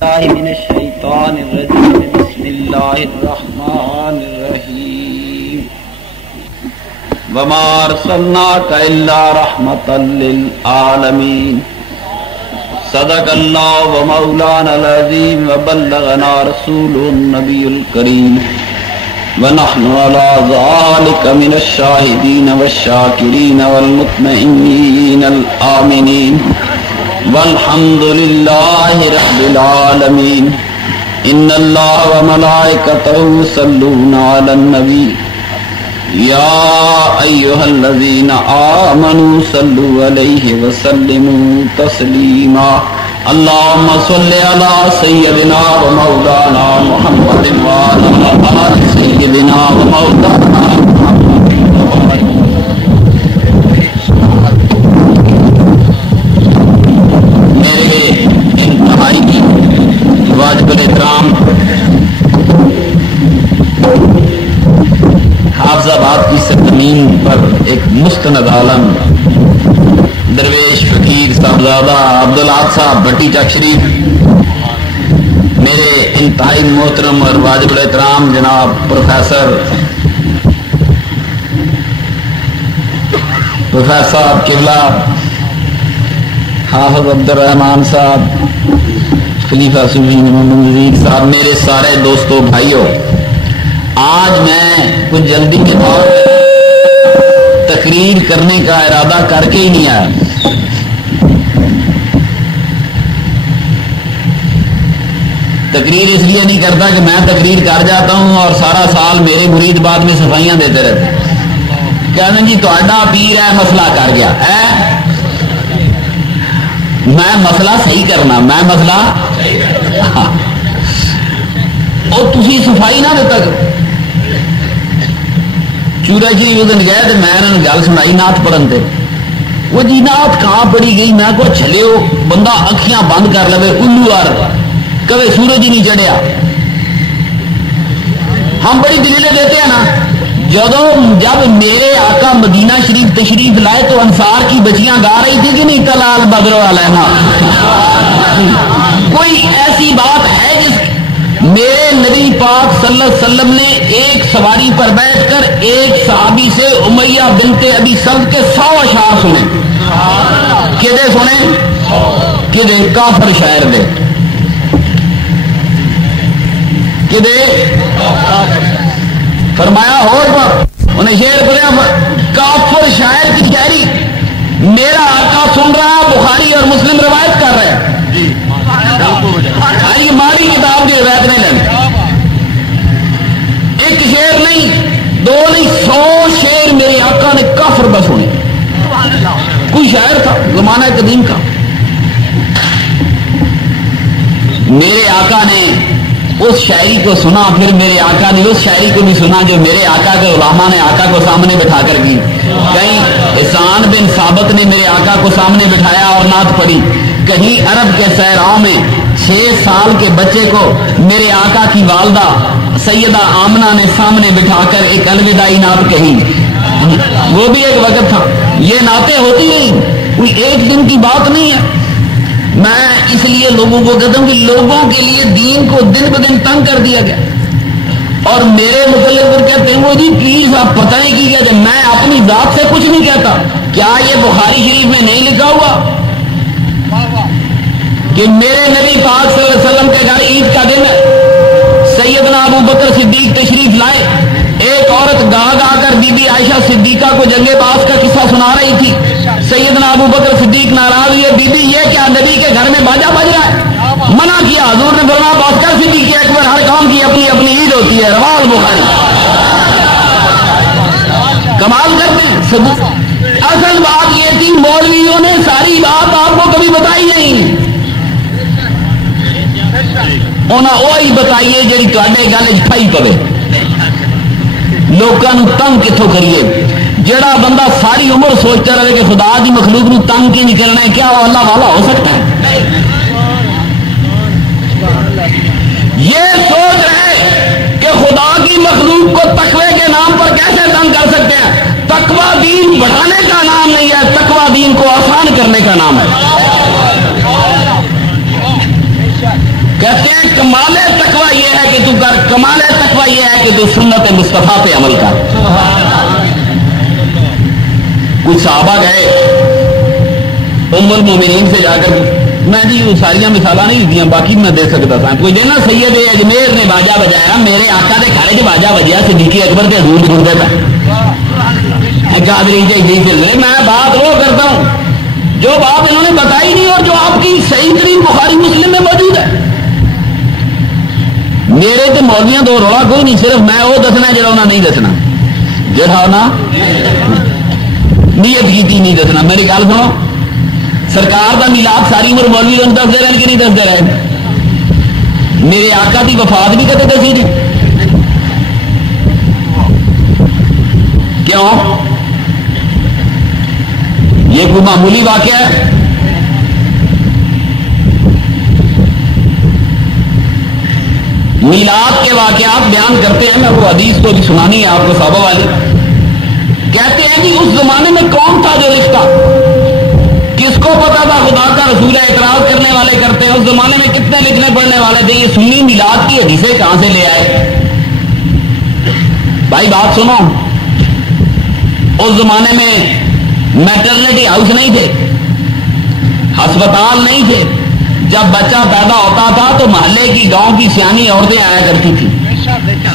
من الشیطان الرجیم بسم اللہ الرحمن الرحیم وما ارسلناک الا رحمتا للعالمین صدق اللہ ومولانا العظیم وبلغنا رسول النبی الکریم ونحن على ذلك من الشاهدين والشاكرين والمطمئنين الآمنين والحمد لله رب العالمين إن الله وملائكته يصلون على النبي يا أيها الذين آمنوا صلوا عليه وسلموا تسليما اللهم صل على سيدنا ومولانا محمد وعلى آل سيدنا ومولانا محمد. میرے انتہائی واجب الاحترام حافظ آباد کی سرزمین پر ایک مستند عالم درویش فقیر صاحبزادہ عبدالعاد صاحب بھٹی چک شریف، میرے انتہائی محترم اور واجب الاحترام جناب پروفیسر صاحب قبلہ حافظ عبد الرحمان صاحب، خلیفہ صوفی محمد نذیر صاحب، میرے سارے دوستوں بھائیوں، آج میں کچھ جلدی کے طور پہ تقریر کرنے کا ارادہ کر کے ہی نہیں آیا. تقریر اس لیے نہیں کرتا کہ میں تقریر کر جاتا ہوں اور سارا سال میرے مرید بعد میں صفائیاں دیتے رہتے ہیں. کہتے ہیں جی تہاڈا پیر ہے مسئلہ کر گیا ہے. میں مسئلہ صحیح کرنا، میں مسئلہ اور تسی صفائی نہ دیتا کرو. چورا جی اس دن گئے تو میں انہوں نے گل سنائی نعت پڑھن تے. وہ جی نعت کہاں پڑھی گئی؟ میں کو چھلے ہو بندہ اکھیاں بند کر لے الو آر کبھی سورج ہی نہیں چڑھیا. ہم بڑی دلیلیں دیتے ہیں نا. جب میرے آقا مدینہ شریف تشریف لائے تو انصار کی بچیاں گا رہی تھی کہ نہیں تلال بدرو علینا. کوئی ایسی بات ہے جس میرے نبی پاک صلی اللہ علیہ وسلم نے ایک سواری پر بیٹھ کر ایک صحابی سے امیہ بنت ابی سلط کے 100 اشعار سنے. کدے سنے؟ کدے کافر شاعر دے کدے فرمایا اور انہیں شعر پڑھا کافر شاعر کی شاعری میرا آقا سن رہا ہے، بخاری اور مسلم روایت کر رہے ہیں. یہ ماری کتاب کی روایت نہیں لینی. ایک شعر نہیں، 2 نہیں، 100 شعر میرے آقا نے کافر بس سنے. کوئی شاعر تھا زمانہ قدیم کا. میرے آقا نے اس شاعری کو سنا، پھر میرے آقا نے اس شاعری کو بھی سنا جو میرے آقا کے علماء نے آقا کو سامنے بٹھا کر کی. کہیں احسان بن ثابت نے میرے آقا کو سامنے بٹھایا اور نعت پڑھی. کہیں عرب کے صحراؤں میں 6 سال کے بچے کو میرے آقا کی والدہ سیدہ آمنہ نے سامنے بٹھا کر ایک الوداعی نعت کہی. وہ بھی ایک وقت تھا. یہ نعتیں ہوتی نہیں، کوئی ایک دن کی بات نہیں ہے. میں اس لیے لوگوں کو کہتا ہوں کہ لوگوں کے لیے دین کو دن بدن تنگ کر دیا گیا. اور میرے متعلق کہتے ہیں وہ جی پلیز آپ پتہ نہیں کی کہتے. میں اپنی ذات سے کچھ نہیں کہتا. کیا یہ بخاری شریف میں نہیں لکھا ہوا کہ میرے نبی پاک صلی اللہ علیہ وسلم کے گھر عید کا دن سیدنا ابو بکر صدیق تشریف لائے. ایک عورت گا گا کر بی بی عائشہ صدیقہ کو جنگ باز کا قصہ سنا رہی تھی. سیدنا ابو بکر صدیق ناراض ہوئے، بی بی یہ کیا نبی کے گھر میں باجا بج رہا ہے؟ منع کیا. حضور نے فرمایا بات کر صدیق اکبر، ہر کام کی اپنی اپنی عید ہوتی ہے. رواه البخاری. کمال کرتے ہیں. اصل بات یہ تھی مولویوں نے ساری بات آپ کو کبھی بتائی نہیں. انہیں وہی بتائیے جی تے گل پائی پوے. لوگوں تنگ کتوں کریے؟ جڑا بندہ ساری عمر سوچتا رہے کہ خدا کی مخلوق نو تنگ کی نہیں کرنا ہے، کیا وہ اللہ والا ہو سکتا ہے؟ یہ سوچ رہے کہ خدا کی مخلوق کو تقوی کے نام پر کیسے تنگ کر سکتے ہیں؟ تقوی دین بڑھانے کا نام نہیں ہے، تقوی دین کو آسان کرنے کا نام ہے. کمال تقوی یہ ہے کہ تو سنت مصطفیٰ پہ عمل کر. کچھ صحابہ گئے ام المومنین سے جا کر, میں جی وہ ساری مثال نہیں دی باقی میں دے سکتا تھا, کوئی دینا سید اجمیر نے باجا بجایا, میرے آقا دے کھڑے کے باجا بجیا صدیق اکبر کے دودھ گردے پہ قادری جی چل رہے. میں بات وہ کرتا ہوں جو بات انہوں نے بتائی نہیں اور جو آپ کی صحیح ترین بخاری مسلم میں موجود ہے. میرے تو مولویاں تو رولا کوئی نہیں, صرف میں وہ دسنا جڑا انہیں نہیں دسنا, جڑا نا نیت کی نہیں دسنا. میری گل سنو, سرکار کا میلاد ساری عمر مولوی دستے رہے کہ نہیں دستے رہے؟ میرے آقا کی وفات بھی کدے دسی جی؟ کیوں؟ یہ کوئی معمولی واقعہ ہے؟ میلاد کے واقعات بیان کرتے ہیں, میں وہ حدیث تو بھی سنانی ہے آپ کو صحابہ والی. کہتے ہیں کہ اس زمانے میں کون تھا جو لکھتا؟ کس کو پتا تھا خدا کا رسول ہے؟ اعتراض کرنے والے کرتے ہیں اس زمانے میں کتنے لکھنے پڑھنے والے تھے, یہ سنی میلاد کی حدیثیں کہاں سے لے آئے؟ بھائی بات سنو, اس زمانے میں میٹرنٹی ہاؤس نہیں تھے, ہسپتال نہیں تھے. جب بچہ پیدا ہوتا تھا تو محلے کی گاؤں کی سیانی عورتیں آیا کرتی تھی,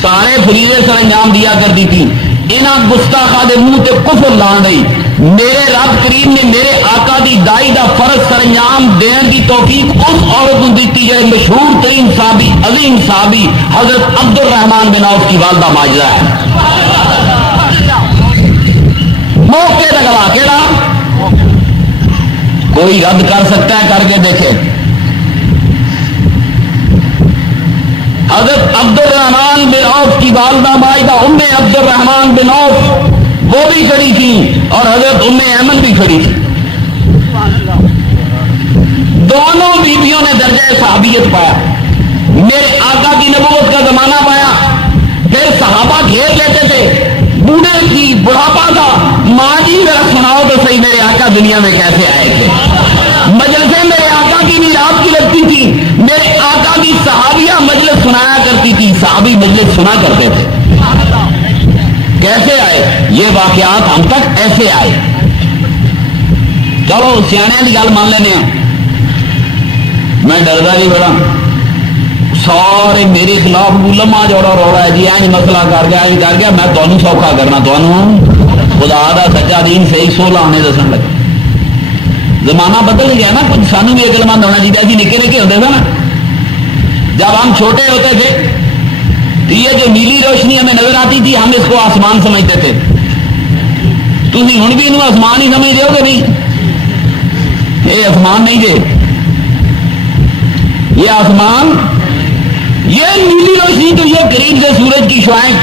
سارے فریضے سر انجام دیا کرتی تھی. انہاں گستاخاں دے منہ تے کفر لان رہی. میرے رب کریم نے میرے آقا دی دائی دا فرض سر انجام دین دی توفیق اس عورت کو دیتی جڑے مشہور ترین صحابی, عظیم صحابی حضرت عبد الرحمان بن عوف کی والدہ ماجدہ ہے. موقع کا گواہ کیڑا کوئی رد کر سکتا ہے؟ کر کے دیکھے. حضرت عبد الرحمان بن عوف کی والدہ ماجدہ ام عبد الرحمان بن عوف وہ بھی کھڑی تھی اور حضرت ام ایمن بھی کھڑی تھی. دونوں بیویوں نے درجہ صحابیت پایا, میرے آقا کی نبوت کا زمانہ پایا. پھر صحابہ گھیر لیتے تھے, بوڑھے تھی, بڑھاپا تھا, ماں جی ذرا سناؤ تو صحیح میرے آقا دنیا میں کیسے آئے تھے. مجلسیں میرے آقا کی میلاد کی لگتی تھی, میرے آقا کی صحابیہ مجلس سنایا کرتی تھی, صحابی مجلس سنا کرتے تھے. کیسے آئے یہ واقعات ہم تک ایسے آئے. چلو سیانے کی گل مان لینے ہیں, میں ڈردا نہیں بڑا. سارے میرے خلاف لما جوڑا روڑا ہے جی این مسئلہ کر گیا میں تمہیں سوکھا کرنا, تمہیں خدا دا سچا دین صحیح 16 آنے دسن لگے. زمانہ بدل گیا نا, کچھ سانو بھی عقل مند ہونا چاہیے. ابھی نکے نکے ہوتے تھے نا, جب ہم چھوٹے ہوتے تھے تو یہ جو نیلی روشنی ہمیں نظر آتی تھی ہم اس کو آسمان سمجھتے تھے. تم ہوں بھی انہوں آسمان ہی سمجھ دو کہ نہیں؟ یہ آسمان نہیں دے, یہ آسمان, یہ نیلی روشنی تو یہ قریب سے سورج کی شعائیں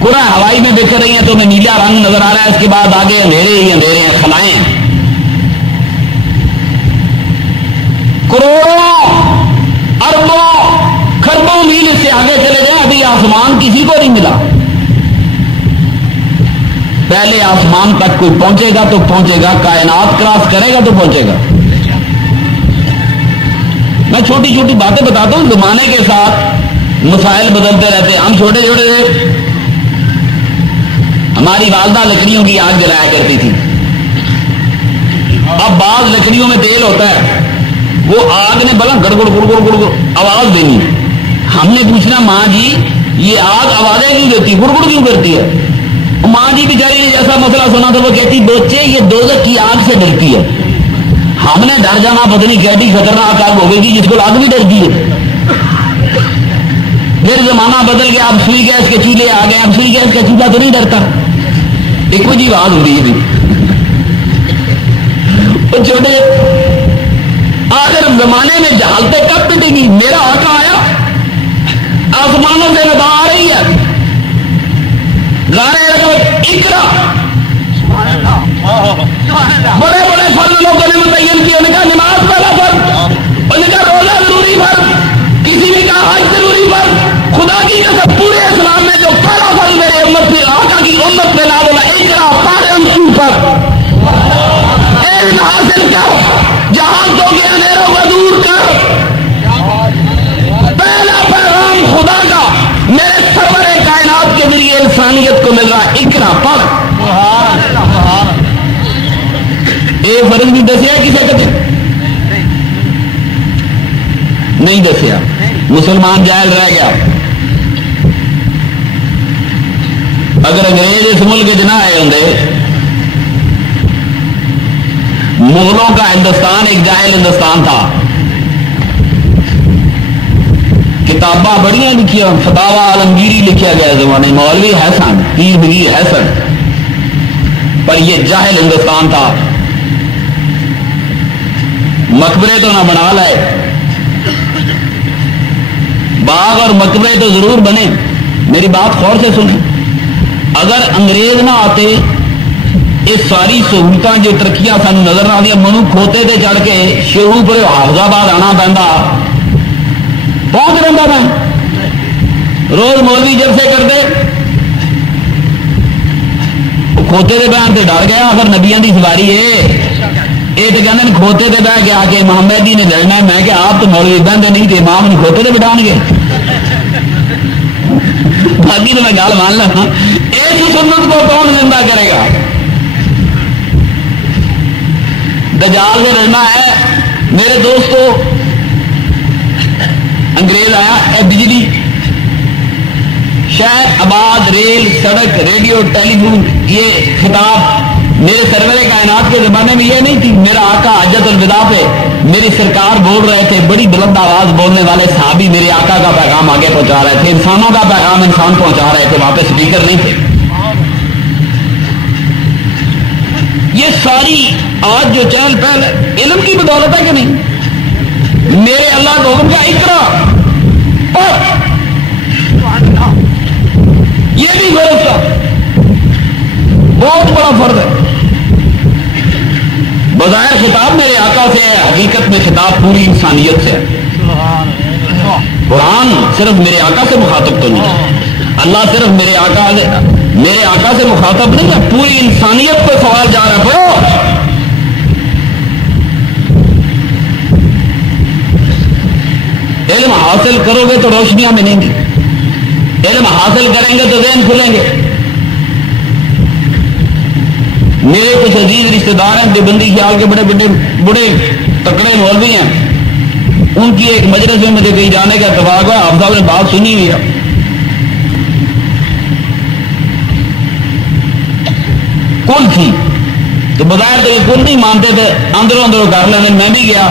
قرآن ہوائی میں بکھر رہی ہیں تو ہمیں نیلا رنگ نظر آ رہا ہے. اس کے بعد آگے اندھیرے ہی اندھیرے ہیں, خلائیں کروڑوں اربوں کھربوں میل اس سے آگے چلے گئے, ابھی آسمان کسی کو نہیں ملا. پہلے آسمان تک کوئی پہنچے گا تو پہنچے گا, کائنات کراس کرے گا تو پہنچے گا. میں چھوٹی چھوٹی باتیں بتاتا ہوں, زمانے کے ساتھ مسائل بدلتے رہتے ہیں. ہم چھوٹے چھوٹے تھے, ہماری والدہ لکڑیوں کی آگ جلایا کرتی تھی. اب بعض لکڑیوں میں تیل ہوتا ہے, وہ آگ نے بلا گڑگڑ گڑگڑ گڑگڑ آواز دینی. ہم نے پوچھنا ماں جی یہ آگ آوازیں کیوں دیتی, گڑگڑ کیوں کرتی ہے؟ ماں جی بیچاری نے جیسا مسئلہ سنا تھا وہ کہتی بچے یہ دوزخ کی آگ سے ڈرتی ہے. ہم نے ڈر جانا, پتہ نہیں کیسی خطرناک آگ ہو گئی کہ جس کو آگ بھی ڈرتی ہے. پھر زمانہ بدل گیا, اب سوئی گیس کے چولہے آ گئے. اب سوئی گیس کا چولہا تو نہیں ڈرتا, ایک جی آواز ہو رہی ہے. چھوٹے آخر زمانے میں جہالتیں کب پٹے گی؟ میرا آقا آیا, آسمانوں سے ندا آ رہی ہے, گانے اقرا, بڑے بڑے فرض لوگوں نے متعین کیا. ان کا نماز پہلا فرض, ان کا روزہ ضروری فرض, کسی نے کہا حج ضروری فرض. خدا کی قسم پورے اسلام میں جو پہلا فرض میرے امت پہ, آقا کی امت پہ نازل ہے, اقرا پڑھ ان پر, علم حاصل کر, جہاں تو کے اندھیروں کو دور کر. پہلا پیغام خدا کا میرے فرض بھی دسیا کسی کدے نہیں دسیا، مسلمان جائل رہ گیا۔ اگر انگریز اس ملک نہ آئے ہوں، مغلوں کا ہندوستان ایک جاہل ہندوستان تھا، کتاباں بڑیاں لکھیا، فتاوی عالمگیری لکھا گیا زمانے مولوی حسن پیر بگیر حسن، پر یہ جاہل ہندوستان تھا۔ مقبرے تو نہ بنا لائے، باغ اور مقبرے تو ضرور بنے۔ میری بات غور سے سنیں، اگر انگریز نہ آتے یہ ساری سہولتیں جو ترقیاں سانو نظر آ دیا، منو کھوتے تے چڑھ کے شروع پر حافظ آباد آنا پہنتا، پہنچ رہا میں روز مولوی جب سے کرتے کھوتے دے بہن سے ڈر گیا، اگر نبیاں دی سواری ہے یہ تو کہتے ہیں کھوتے سے بہ کے آ کے محمد جی نے لڑنا ہے، میں کہ آپ تو مولوی بہتے نہیں تھے، امام نے کھوتے سے بٹھا گے، باقی تو میں گل مان لینا، ایسی سنت کو کون زندہ کرے گا؟ دجال سے لڑنا ہے میرے دوستو۔ انگریز آیا اے بجلی، شہر آباد، ریل، سڑک، ریڈیو، ٹیلی فون، یہ خطاب میرے سرور کائنات کے زمانے میں یہ نہیں تھی۔ میرا آقا حجت الوداع پہ میری سرکار بول رہے تھے، بڑی بلند آواز بولنے والے صحابی میرے آقا کا پیغام آگے پہنچا رہے تھے، انسانوں کا پیغام انسان پہنچا رہے تھے، وہاں پہ اسپیکر نہیں تھے۔ یہ ساری آج جو چہل پہل ہے علم کی بدولت ہے کہ نہیں؟ میرے اللہ کا حکم کا اقرا پڑھ، یہ بھی فرض تھا، بہت بڑا فرض ہے۔ بظاہر خطاب میرے آقا سے ہے، حقیقت میں خطاب پوری انسانیت سے ہے۔ قرآن صرف میرے آقا سے مخاطب تو نہیں، اللہ صرف میرے آقا سے مخاطب نہیں ہے، پوری انسانیت پہ سوال جا رہا ہے۔ پڑھو، علم حاصل کرو گے تو روشنیاں ملیں گی، علم حاصل کریں گے تو ذہن کھلیں گے۔ میرے کچھ عزیز رشتے دار ہیں دیوبندی خیال کے بڑے تکڑے مولوی ہیں، ان کی ایک مجلس میں مجھے کہیں جانے کا اتفاق ہوا، آپ صاحب نے بات سنی ہوئی ہے، کل تھی تو بظاہر تو یہ کل نہیں مانتے تھے، اندروں اندروں کر لینے، میں بھی گیا۔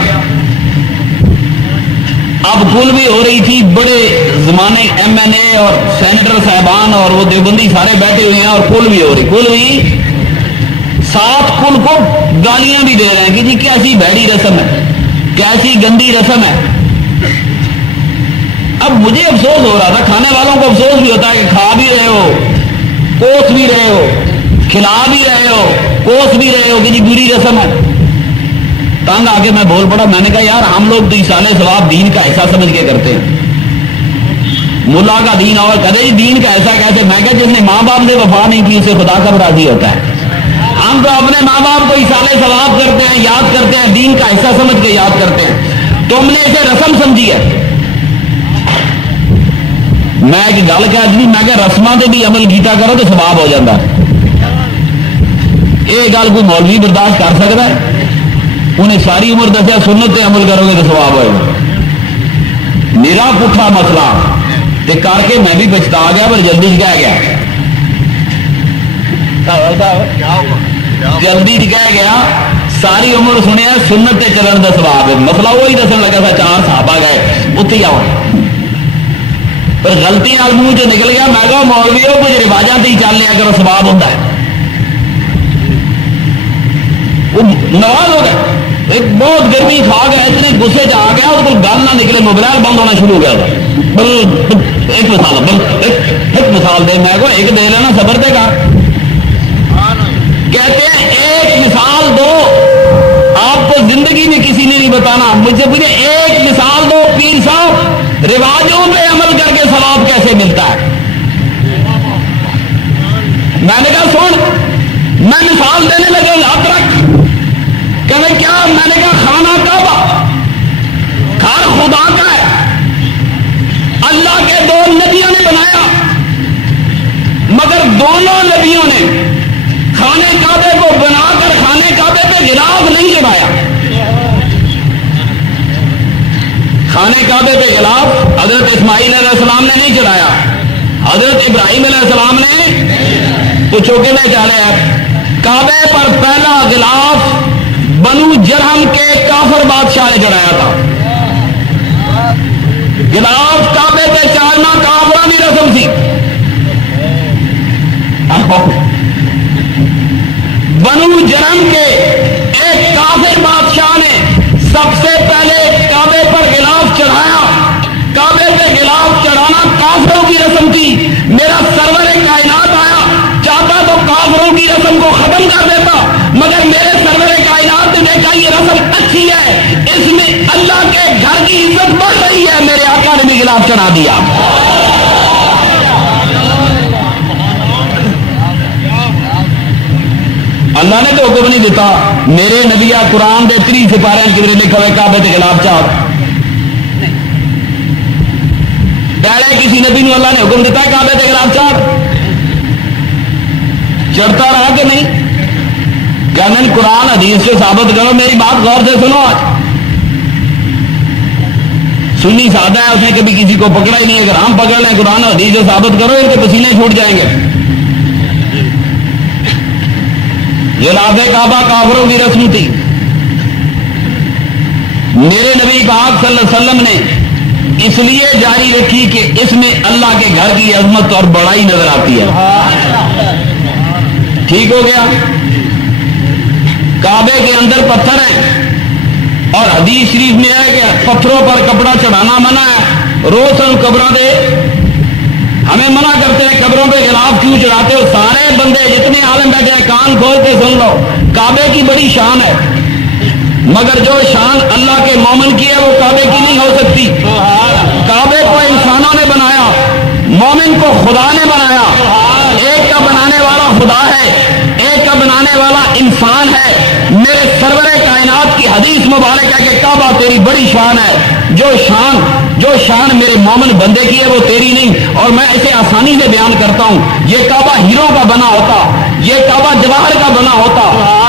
اب کل بھی ہو رہی تھی، بڑے زمانے ایم این اے اور سینیٹر صاحبان اور وہ دیوبندی سارے بیٹھے ہوئے ہیں، اور کل بھی ہو رہی، کل بھی ساتھ کل کو گالیاں بھی دے رہے ہیں کہ جی کیسی بھڑی رسم ہے، کیسی گندی رسم ہے۔ اب مجھے افسوس ہو رہا تھا، کھانے والوں کو افسوس بھی ہوتا ہے کہ کھا بھی رہے ہو، کوس بھی رہے ہو، کھلا بھی رہے ہو، کوس بھی رہے ہو کہ جی بری رسم ہے۔ تنگ آ کے میں بول پڑا، میں نے کہا یار ہم لوگ تو ایصال ثواب دین کا ایسا سمجھ کے کرتے ہیں، ملا کا دین اور کہتے جی دین کا ایسا کیسے؟ میں کہا جس نے ماں باپ نے وفا نہیں کی اسے خدا کب راضی ہوتا ہے؟ ہم تو اپنے ماں باپ کو ایصال ثواب کرتے ہیں، یاد کرتے ہیں، دین کا ایسا سمجھ کے یاد کرتے ہیں، تم نے اسے رسم سمجھی ہے۔ میں ایک گل کہہ دی، میں کہ رسماں سے بھی عمل کیتا کرو تو ثواب ہو جاتا ہے۔ یہ گل کوئی مولوی برداشت کر سکتا ہے؟ انہیں ساری عمر دسیا سنت پہ عمل کرو گے تو ثواب ہوئے گا۔ میرا پٹھا مسئلہ تے کر کے میں بھی پچھتا گیا، پر جلدی کہہ گیا، جلدی کہہ گیا، ساری عمر سنیا سنت تے چلن دا ثواب ہے، مسئلہ وہی دسن لگا تھا، 4 صحابہ گئے اتنے ہی آؤ، پر غلطی نال منہ چ نکل گیا، میں کہا مولویو کچھ رواجاں تے ہی چل لیا کرو، ثواب ہوتا ہے۔ وہ ناراض ہو گئے، ایک بہت گرمی کھا گیا، اتنے غصے چ آ گیا، اس کو گل نہ نکلے، موبائل بند ہونا شروع ہو گیا تھا۔ ایک مثال دے، میں کو ایک دے لینا، صبر دے گا، کہتے ہیں ایک مثال دو، آپ کو زندگی میں کسی نے نہیں بتانا، مجھ سے پوچھے ایک مثال دو، پیر صاحب رواجوں پہ عمل کر کے ثواب کیسے ملتا ہے؟ میں نے کہا سن، میں مثال دینے لگے، یاد رکھ، کہنے کیا؟ میں نے کہا خانہ کعبہ گھر خدا کا ہے، اللہ کے 2 نبیوں نے بنایا، مگر دونوں نبیوں نے خانے کعبے کو بنا کر خانے کعبے پہ غلاف نہیں چڑھایا. خانے کعبے پہ غلاف حضرت اسماعیل علیہ السلام نے نہیں چڑھایا, حضرت ابراہیم علیہ السلام نے تو چوکے میں چلا. کعبے پر پہلا غلاف بنو جرہم کے کافر بادشاہ نے چڑھایا تھا. غلاف کعبے پہ چڑھنا کافروں کی رسم تھی. بنو جرہم کے ایک کافر بادشاہ نے سب سے پہلے کعبے پر غلاف چڑھایا. کعبے پہ غلاف چڑھانا کافروں کی رسم تھی. میرا سرور کائنات آیا, چاہتا تو کافروں کی رسم کو ختم کر دیتا, مگر میرے سرور کائنات نے دیکھا یہ رسم اچھی ہے, اس میں اللہ کے گھر کی عزت بڑھ رہی ہے, میرے آقا نے بھی غلاف چڑھا دیا. اللہ نے تو حکم نہیں دیتا, میرے نبی قرآن دے 3 سپارے کدھر لکھا ہوئے کعبے تے غلاف چاہ. پہلے کسی نبی نے اللہ نے حکم دیتا ہے کعبے تے غلاف چاہ, چڑھتا رہا کہ نہیں؟ کہنے قرآن حدیث سے ثابت کرو, میری بات غور سے سنو. آج سنی سادہ ہے, اس نے کبھی کسی کو پکڑا ہی نہیں. اگر ہم پکڑ لیں قرآن حدیث سے ثابت کرو, ان کے پسینے چھوٹ جائیں گے. غلاف کعبہ کافروں کی رسم تھی. میرے نبی پاک صلی اللہ علیہ وسلم نے اس لیے جاری رکھی کہ اس میں اللہ کے گھر کی عظمت اور بڑائی نظر آتی ہے. ٹھیک ہو گیا. کعبے کے اندر پتھر ہیں اور حدیث شریف میں ہے کہ پتھروں پر کپڑا چڑھانا منع ہے. روز ہم قبروں دے ہمیں منع کرتے ہیں قبروں پہ غلاف کیوں چڑھاتے ہو. سارے بندے جتنے عالم بیٹھے ہیں کان کھول کے سن لو, کعبے کی بڑی شان ہے, مگر جو شان اللہ کے مومن کی ہے وہ کعبے کی نہیں ہو سکتی. کعبے کو انسانوں نے بنایا, مومن کو خدا نے بنایا. ایک کا بنانے والا خدا ہے, ایک کا بنانے والا انسان ہے. میرے سرور کائنات کی حدیث مبارک ہے کہ کعبہ تیری بڑی شان ہے. جو شان میرے مومن بندے کی ہے وہ تیری نہیں. اور میں اسے آسانی سے بیان کرتا ہوں, یہ کعبہ ہیروں کا بنا ہوتا, یہ کعبہ جواہر کا بنا ہوتا,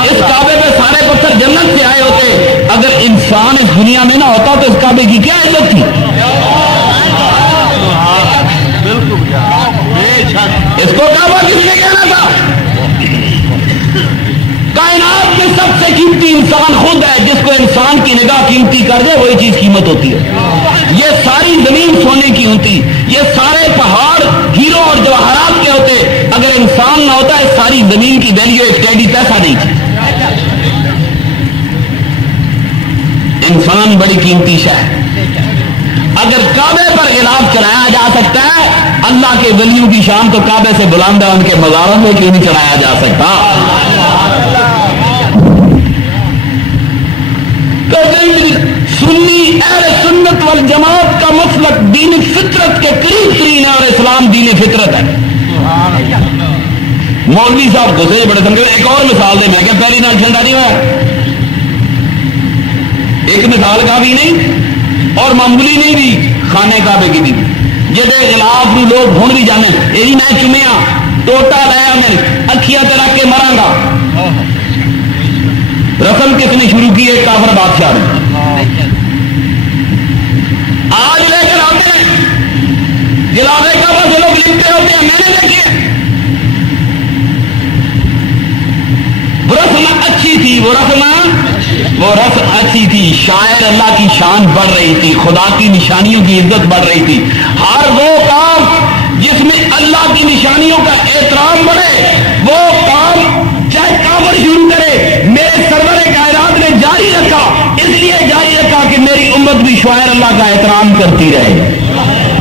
اس کعبے پہ سارے پتھر جنت سے آئے ہوتے. اگر انسان اس دنیا میں نہ ہوتا تو اس کعبے کی کیا عزت تھی؟ اس کو کعبہ کس نے کہنا تھا؟ کائنات میں سب سے قیمتی انسان خود ہے. جس کو انسان کی نگاہ قیمتی کر دے وہی چیز قیمت ہوتی ہے. یہ ساری زمین سونے کی ہوتی, یہ سارے پہاڑ ہیرو اور جواہرات کے ہوتے. اگر انسان نہ ہوتا اس ساری زمین کی ویلیو ایک ٹیڈی پیسہ نہیں تھی. انسان بڑی قیمتی شے ہے. اگر کعبے پر غلاف چڑھایا جا سکتا ہے, اللہ کے ولیوں کی شان تو کعبے سے بلند ہے, ان کے مزاروں میں کیوں نہیں چڑھایا جا سکتا؟ سنی اہل سنت والجماعت کا مسلک دین فطرت کے قریب ترین ہے اور اسلام دین فطرت ہے. مولوی صاحب گھسے بڑے سمجھے. ایک اور مثال دے, میں کہ پہلی نال جھنڈا نہیں ہوا, ایک مثال کا بھی نہیں اور معمولی نہیں بھی, خانے کعبے کی بھی. جہے غلاف لوگ ہوں بھی جانے, یہ میں چومیا ٹوٹا لایا میں اکھیاں تے رکھ کے مراں گا. رسم کس نے شروع کی ہے؟ کافر بادشاہ نے. آج لے کر آتے ہیں غلاف کعبہ سے لوگ لکھتے ہوتے ہیں, میں نے دیکھے. وہ رسم اچھی تھی, وہ رسم اچھی تھی. شاعر اللہ کی شان بڑھ رہی تھی, خدا کی نشانیوں کی عزت بڑھ رہی تھی. ہر وہ کام جس میں اللہ کی نشانیوں کا احترام بڑھے وہ کام چاہے کافر شروع کرے, میرے سرور کائنات نے جاری رکھا. اس لیے جاری رکھا کہ میری امت بھی شاعر اللہ کا احترام کرتی رہے,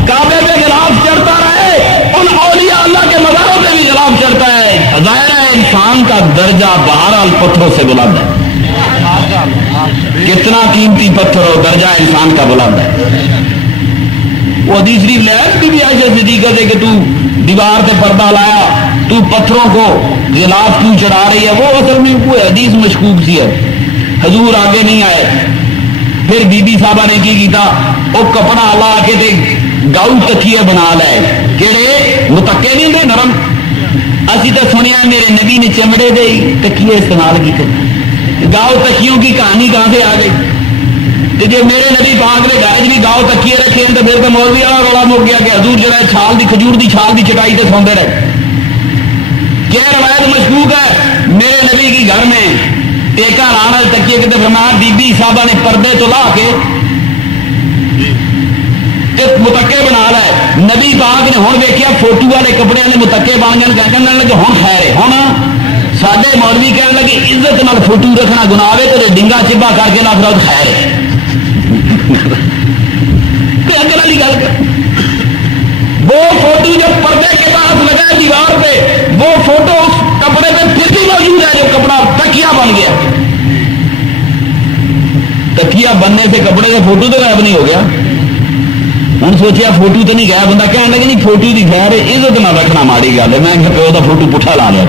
کعبے پہ غلاف چڑھتا رہے, ان اولیاء اللہ کے مزاروں پہ بھی غلاف چڑھتا ہے. ظاہر ہے انسان کا درجہ بہرحال پتھروں سے بلند ہے. کتنا قیمتی پتھر ہو, درجہ انسان کا بلند ہے. وہ حدیث شریف لے آئے بھی عائشہ صدیقہ سے کہ تو دیوار پہ پردہ لایا, تو پتھروں کو غلاف کیوں چڑھا رہی ہے. وہ اصل میں کوئی حدیث مشکوک سی ہے, حضور آگے نہیں آئے. پھر بی بی صاحبہ نے کی کیتا, وہ کپڑا لا کے تے گاؤں تکیے بنا لائے, کہڑے متکے نہیں دے نرم. اسی تو سنیا میرے نبی نے چمڑے دے تکیے استعمال کیتے. گاؤ تکیوں کی کہانی کہاں سے آ گئی؟ کہ جی میرے نبی پاک نے گھر بھی گاؤ تکیے رکھے تو پھر تو مولوی والا رولا مک گیا کہ حضور جو ہے چھال دی کھجور دی چھال دی چٹائی سے سوندے رہے. کیا روایت مشکوک ہے میرے نبی کی گھر میں ٹیکا لانا تکیے کہ تو فرمایا بی بی صاحبہ نے پردے تو لا کے متکے بنا لائے. نبی پاک نے ہوں دیکھا فوٹو والے کپڑے نے متکے بن گئے کہنے لگے ہوں خیر ہے ہوں سارے مولوی کہنے لگے عزت نال فوٹو رکھنا گناہ ہے تو ڈنگا چبا کر کے نہ پھر خیر ہے. والی گل کر وہ فوٹو جب پردے کے پاس لگا ہے دیوار پہ وہ فوٹو اس کپڑے پہ پھر بھی موجود ہے جو کپڑا تکیا بن گیا. تکیا بننے سے کپڑے سے فوٹو تو غائب نہیں ہو گیا. ہوں سوچیا فوٹو تو نہیں گیا بندہ کہنے لگے نہیں فوٹو کی خیر عزت نہ رکھنا ماڑی گل ہے. میں پیو کا فوٹو پٹھا لا لیا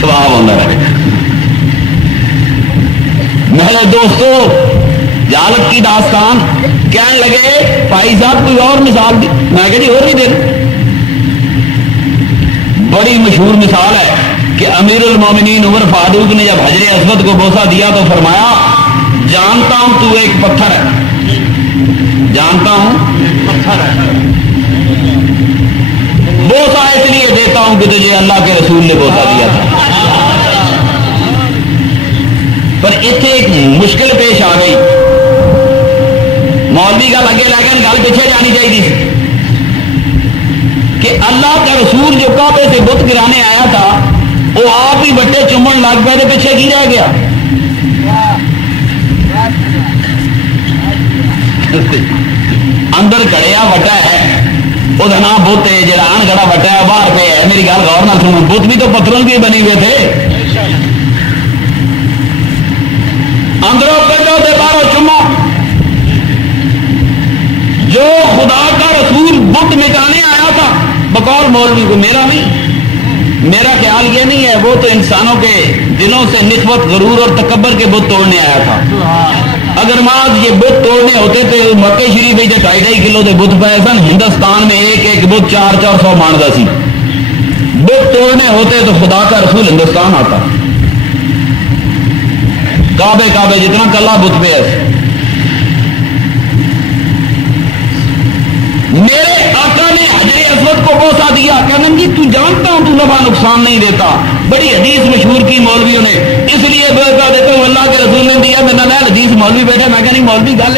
سواب آتا رہے. میرے دوستو جالت کی داستان کہنے لگے بھائی صاحب کوئی اور مثال دی. میں کہ جی اور نہیں دے. بڑی مشہور مثال ہے کہ امیر المومنین عمر فاروق نے جب حجر اسود کو بوسہ دیا تو فرمایا جانتا ہوں تو ایک پتھر ہے جانتا ہوں پتھر ہے بوسہ اس لیے دیتا ہوں کہ تجھے اللہ کے رسول نے بوسہ دیا تھا. پر اتنے ایک مشکل پیش آ گئی. مولوی گل اگے لے گئے گل پیچھے جانی چاہیے کہ اللہ کا رسول جو کعبے سے بت گرانے آیا تھا وہ آپ ہی بٹے چومن لگ پے پیچھے کی رہ گیا. اندر کڑیا وٹا ہے وہ نام بت ہے جہاں آن گڑا وٹا ہے باہر پہ ہے. میری گل غور نہ سنو بت بھی تو پتھروں کے بنے ہوئے تھے. اندروں کٹو دے باہروں چومو. جو خدا کا رسول بت مٹانے آیا تھا بقول مولوی کو میرا خیال یہ نہیں ہے وہ تو انسانوں کے دلوں سے نسبت غرور اور تکبر کے بت توڑنے آیا تھا. اگر ماض یہ بت توڑنے ہوتے تھے مکے شریف 2.5 کلو کے بت پے سن. ہندوستان میں ایک بت 400 مانتا سی. بت توڑنے ہوتے تو خدا کا رسول ہندوستان آتا. کعبے جتنا کلا بت پہ ہے. میرے آقا نے حجر اسود کو بوسہ دیا کہنا جی تو جانتا ہوں تو نفع نقصان نہیں دیتا. بڑی حدیث مشہور کی مولویوں نے اس لیے بوسہ دیتا ہوں اللہ کے رسول نے دیا. میرا نیا حدیث مولوی بیٹھا میں کہ نہیں مولوی گل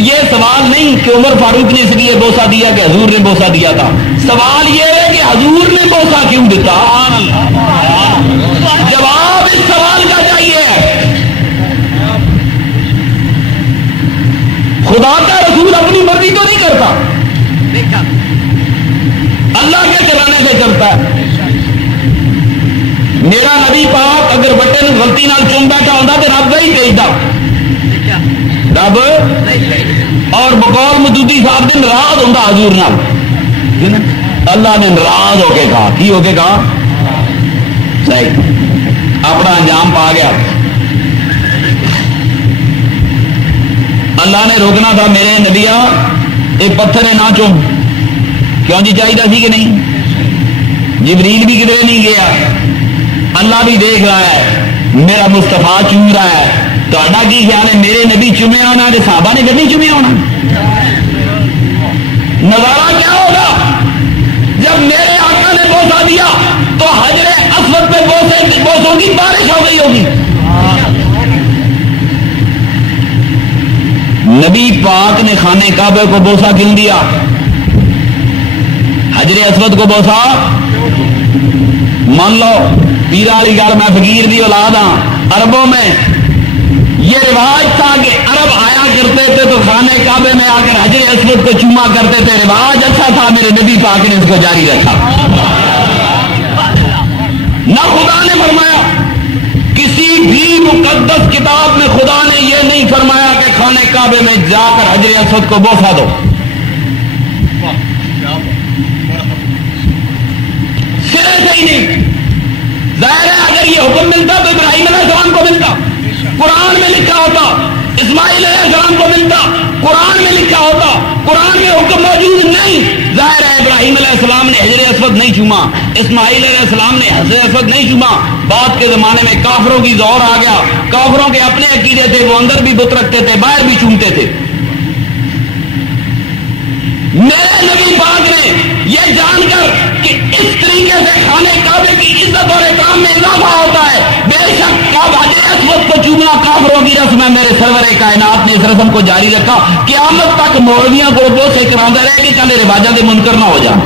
یہ سوال نہیں کہ عمر فاروق نے اس لیے بوسہ دیا کہ حضور نے بوسہ دیا تھا. سوال یہ ہے کہ حضور نے بوسہ کیوں دیتا. جواب اس سوال کا چاہیے. خدا کا رسول اپنی مرضی تو نہیں کرتا اللہ کے چلانے سے کرتا ہے. میرا نبی پاک اگر بٹے نے غلطی نال چوم بیٹھا ہوتا تو رب نہیں بھیجتا. رب اور بقول مدودی صاحب نے ناراض ہوتا حضور نال. اللہ نے ناراض ہو کے کہا کی ہو کے کہا صحیح اپنا انجام پا گیا. اللہ نے روکنا تھا میرے نبیا ایک پتھر ہے نہ چوم. کیوں جی چاہیے سی کہ نہیں. جبریل بھی کدھر نہیں گیا. اللہ بھی دیکھ رہا ہے میرا مصطفیٰ چوم رہا ہے. تو کی خیال ہے میرے نبی چومیا ہونا کہ صحابہ نے کبھی چومیا ہونا. نظارہ کیا ہوگا جب میرے آقا نے بوسہ دیا تو حجر اسود پہ بوسوں کی بارش ہو گئی ہوگی. نبی پاک نے خانے کعبے کو بوسہ کیوں دیا. حجر اسود کو بوسہ مان لو پیرا والی گل میں فقیر دی اولاد ہاں. عربوں میں یہ رواج تھا کہ عرب آیا کرتے تھے تو خانے کعبے میں آ کر حجر اسود کو چوما کرتے تھے. رواج اچھا تھا میرے نبی پاک نے اس کو جاری رکھا. نہ خدا نے فرمایا کسی بھی مقدس کتاب میں خدا نے یہ نہیں فرمایا کہ خانے کعبے میں جا کر حجر اسود کو بوسہ دو. سرے سے ہی نہیں. ظاہر ہے اگر یہ حکم ملتا تو ابراہیم علیہ السلام کو ملتا, قرآن میں لکھا ہوتا. اسماعیل علیہ السلام کو ملتا, قرآن میں لکھا ہوتا. قرآن میں حکم موجود نہیں. ظاہر ہے ابراہیم ابراہیم علیہ السلام نے حجر اسود نہیں چوما، اسماعیل علیہ السلام نے حجر اسود نہیں چوما. بعد کے زمانے میں کافروں کی دور آ گیا، کافروں کے اپنے عقیدے تھے، وہ اندر بھی بت رکھتے تھے، باہر بھی چومتے تھے. میرے نبی پاک نے یہ جان کر کہ اس طریقے سے خانے کعبے کی عزت اور اکرام میں اضافہ ہوتا ہے، بے شک حجر اسود کو چومنا کافروں کی رسم ہے، میرے سرور کائنات نے اس رسم کو جاری رکھا. قیامت تک مولویاں کو وہ سے کراتا رہے کہ کل رواجات دے منکر نہ ہو جائیں،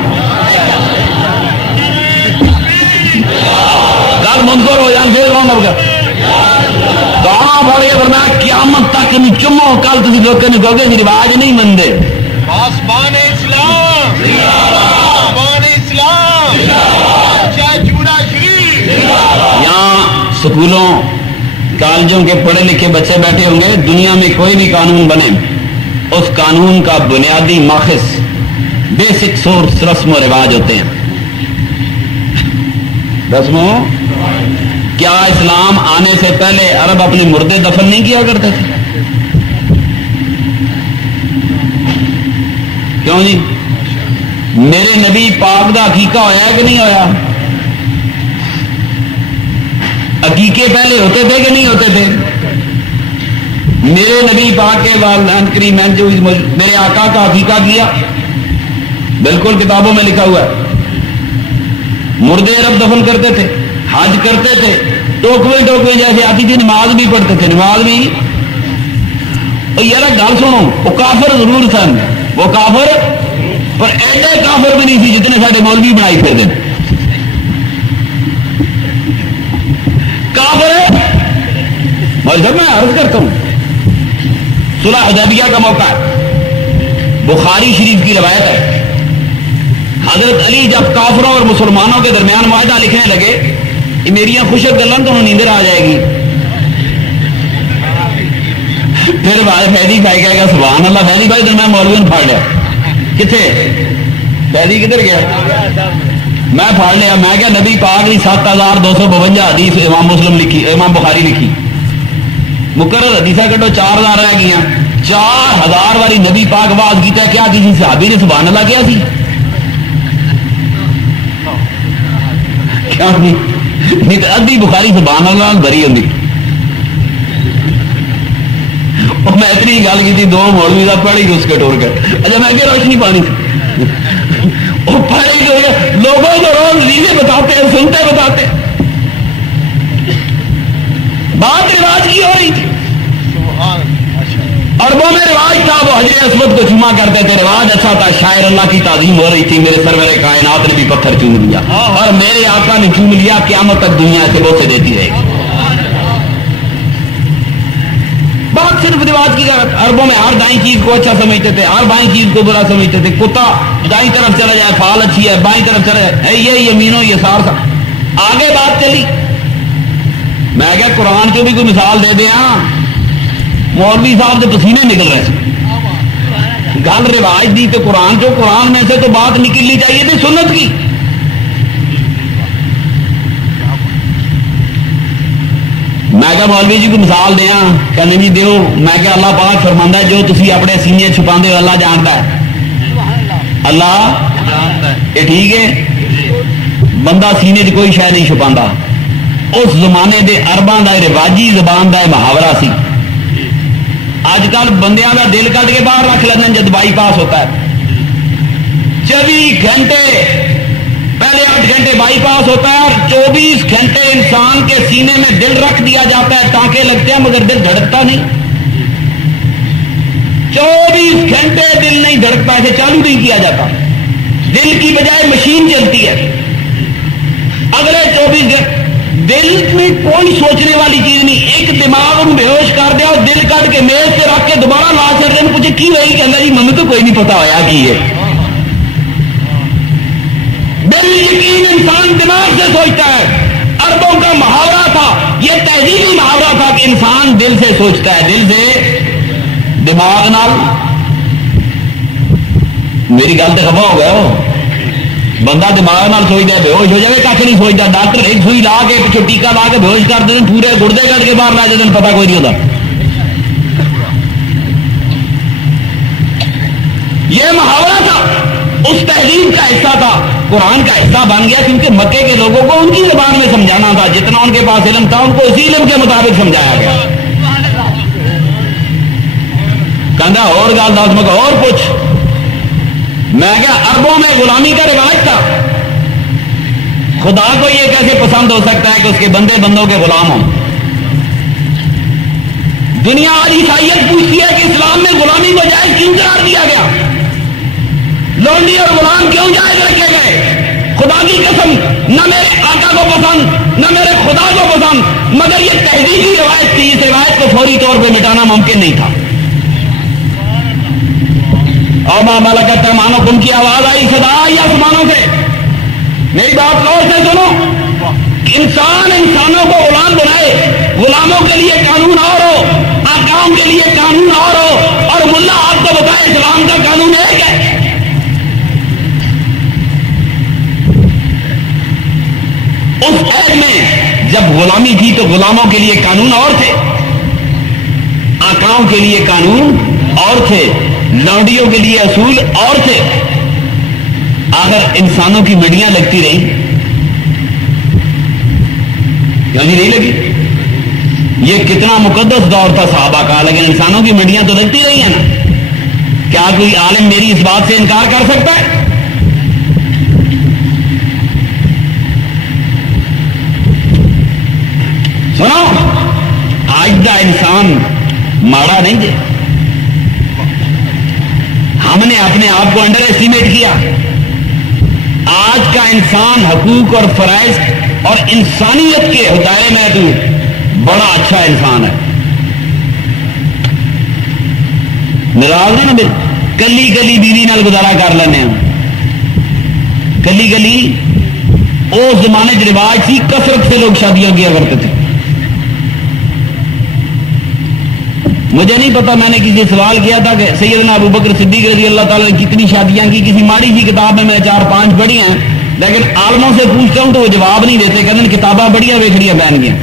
کل منکر ہو جائیں پھر کون ہوگا کہاں بڑے ورنہ قیامت تک نہیں چمو. کل تھی لوگ نے کہو گے رواج نہیں منتے. آسمان اسلام آسمان اسلام چوڑا شریف. یہاں سکولوں کالجوں کے پڑھے لکھے بچے بیٹھے ہوں گے، دنیا میں کوئی بھی قانون بنے اس قانون کا بنیادی ماخذ بیسک سورس رسم و رواج ہوتے ہیں. رسموں کیا اسلام آنے سے پہلے عرب اپنے مردے دفن نہیں کیا کرتے تھے؟ کیوں جی؟ میرے نبی پاک دا عقیقہ ہویا کہ نہیں ہویا؟ عقیقے پہلے ہوتے تھے کہ نہیں ہوتے تھے؟ میرے نبی پاک کے والدین کریم جو میرے آقا کا عقیقہ کیا، بالکل کتابوں میں لکھا ہوا ہے. مردے عرب دفن کرتے تھے، حج کرتے تھے، ٹوکوے جیسے آتی تھی، نماز بھی پڑھتے تھے. نماز بھی یار گل سنو، وہ کافر ضرور سن، وہ کافر پر ایسے کافر بھی نہیں تھی جتنے سارے مولوی بنائی پھر دیں. کافر مذہب میں عرض کرتا ہوں، صلح حدیبیہ کا موقع ہے، بخاری شریف کی روایت ہے. حضرت علی جب کافروں اور مسلمانوں کے درمیان معاہدہ لکھنے لگے، یہ میری خوشک گلن تو نیندر آ جائے گی. پھر فیضی بھائی کہے گا سبحان اللہ، فیضی بھائی تو میں مولوی نے پھاڑ لیا. کتنے فیضی کدھر گیا؟ میں پھاڑ لیا. میں کیا نبی پاک کی 7252 حدیث امام مسلم لکھی، امام بخاری لکھی. مقرر حدیثیں کٹو 4000 رہ گیا. 4000 والی نبی پاک باز کیتا. کیا کسی صحابی نے سبحان اللہ کیا سی؟ کیا نہیں تو ادھی بخاری سبحان اللہ بھری ہوتی. میں اتنی گل کی تھی، 2 مولوی کا پڑھی اس کے ٹور کر. اچھا میں کیا روشنی پانی وہ پڑھی جو ہے لوگوں کو روز لیزے بتاتے ہیں، سنتے بتاتے. بات رواج کی ہو رہی تھی، عربوں میں رواج تھا، وہ حجر اسود کو چوما کرتے تھے. رواج اچھا تھا، شاعر اللہ کی تعظیم ہو رہی تھی. میرے سرور کائنات نے بھی پتھر چوم لیا اور میرے آقا نے چوم لیا. قیامت تک دنیا سے بوسے دیتی رہے گی. بات صرف رواج کی غلط. عربوں میں ہر دائیں چیز کو اچھا سمجھتے تھے، ہر بائیں چیز کو برا سمجھتے تھے. کتا دائیں طرف چلا جائے فال اچھی ہے، بائیں طرف چلا جائے یہ یمینوں یہ سار. آگے بات چلی، میں کیا قرآن کی بھی کوئی مثال دے دیں. مولوی صاحب سے پسینے نکل رہے تھے. گل رواج دی تو قرآن جو قرآن میں سے تو بات نکلنی چاہیے تھی سنت کی. میں کیا مولوی جی کو مثال دیا، کہنے جی دیو. میں کیا اللہ پاک فرماندا ہے جو تسی اپنے سینے چھپا دے اللہ جانتا ہے. اللہ یہ ٹھیک ہے، بندہ سینے چ کوئی شے نہیں چھپا. اس زمانے دے عرباں دا رواجی زبان دا محاورہ سی. اج کل بندیاں دا دل کٹ کے باہر رکھ لیتے جب بائی پاس ہوتا ہے. 24 گھنٹے پہلے 8 گھنٹے بائی پاس ہوتا ہے اور 24 گھنٹے انسان کے سینے میں دل رکھ دیا جاتا ہے. ٹانکے لگتے ہیں مگر دل دھڑکتا نہیں. 24 گھنٹے دل نہیں دھڑکتا، اسے چالو نہیں کیا جاتا. دل کی بجائے مشین چلتی ہے. اگلے 24 گھنٹے دل میں کوئی سوچنے والی چیز نہیں. ایک دماغ ہم بے ہوش کر دیا اور دل کٹ کے میز سے رکھ کے دوبارہ لا چڑھتے ہیں. پوچھے کی ہوئی؟ کہ جی مجھے تو کوئی نہیں پتا ہوا کی ہے. دل یقین انسان دماغ سے سوچتا ہے. عربوں کا محاورہ تھا، یہ تہذیبی محاورہ تھا کہ انسان دل سے سوچتا ہے، دل سے دماغ نال. میری گل تو خفا ہو گیا ہو. بندہ دماغ نال سوچتا ہے بے ہوش ہو جائے، کچھ نہیں سوچتا. ڈاکٹر ایک سوئی لا کے پچھو ٹیکا لا کے بے ہوش کر دیں، پورے گردے کٹ کے باہر لا جاتے ہیں، پتا کوئی نہیں ہوتا. یہ محاورہ تھا. اس تہذیب کا حصہ تھا، قرآن کا حصہ بن گیا، کیونکہ مکے کے لوگوں کو ان کی زبان میں سمجھانا تھا، جتنا ان کے پاس علم تھا ان کو اسی علم کے مطابق سمجھایا گیا۔ کہنا اور گل دس میں اور پوچھ، میں کیا عربوں میں غلامی کا رواج تھا، خدا کو یہ کیسے پسند ہو سکتا ہے کہ اس کے بندے بندوں کے غلام ہوں؟ دنیا آج عیسائیت پوچھتی ہے کہ اسلام میں غلامی کو جائز کیوں قرار دیا گیا، لونڈی اور غلام کیوں جائز رکھے گئے؟ خدا کی قسم نہ میرے آقا کو پسند نہ میرے خدا کو پسند، مگر یہ تہذیبی روایت تھی، اس روایت کو فوری طور پہ مٹانا ممکن نہیں تھا۔ اور مالا کہتا ہے مانو تم کی آواز آئی، صدا آئی آسمانوں سے، میری بات غور سے سنو، انسان انسانوں کو غلام بنائے، غلاموں کے لیے قانون اور ہو، آقاؤں کے لیے قانون اور ہو، اور ملا آپ کو بتائے اسلام کا قانون ایک ہے۔ اس عہد میں جب غلامی تھی تو غلاموں کے لیے قانون اور تھے، آقاؤں کے لیے قانون اور تھے، لونڈیوں کے لیے اصول اور تھے۔ آخر انسانوں کی منڈیاں لگتی رہی، کیوں نہیں لگی؟ یہ کتنا مقدس دور تھا صحابہ کا، لیکن انسانوں کی منڈیاں تو لگتی رہی ہیں نا۔ کیا کوئی عالم میری اس بات سے انکار کر سکتا ہے؟ سنو، آج کا انسان ماڑا نہیں ہے، ہم نے اپنے آپ کو انڈر ایسٹیمیٹ کیا۔ آج کا انسان حقوق اور فرائض اور انسانیت کے دائرے میں تو بڑا اچھا انسان ہے۔ ناراض نا کلی کلی بیوی نال گزارا کر لینے ہم، کلی کلی اس زمانے کے رواج سی، کثرت سے لوگ شادیاں کیا کرتے تھے۔ مجھے نہیں پتا، میں نے کسی سوال کیا تھا کہ سیدنا ابو بکر صدیق رضی اللہ تعالیٰ نے کتنی شادیاں کی، کسی ماڑی سی کتاب میں 4-5 پڑھی ہیں، لیکن عالموں سے پوچھتا ہوں تو وہ جواب نہیں دیتے، کہتے ہیں کتاباں بڑیاں ویکھڑیاں پہن گیا،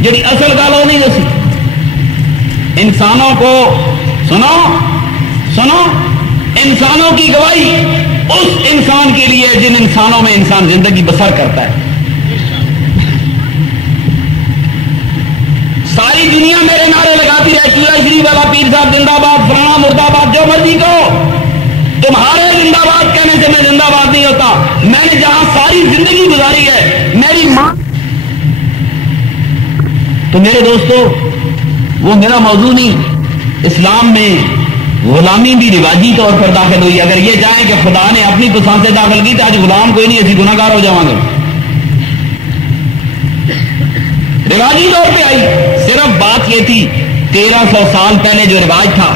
جی اصل گل وہ نہیں دسی۔ انسانوں کو سنو سنو، انسانوں کی گواہی اس انسان کے لیے جن انسانوں میں انسان زندگی بسر کرتا ہے۔ ساری دنیا میرے نعرے لگاتی رہے، چوہا شریف والا پیر صاحب زندہ باد، فلانا مرد آباد، جو مرضی کو، تمہارے زندہ باد کہنے سے میں زندہ باد نہیں ہوتا۔ میں نے جہاں ساری زندگی گزاری ہے، میری ماں، تو میرے دوستو وہ میرا موضوع نہیں۔ اسلام میں غلامی بھی رواجی طور پر داخل ہوئی۔ اگر یہ چاہیں کہ خدا نے اپنی پسند سے داخل کی تو آج غلام کوئی نہیں، ایسی گناہ گار ہو جاؤں گے۔ رواجی طور پہ آئی، صرف بات یہ تھی 1300 سال پہلے جو رواج تھا،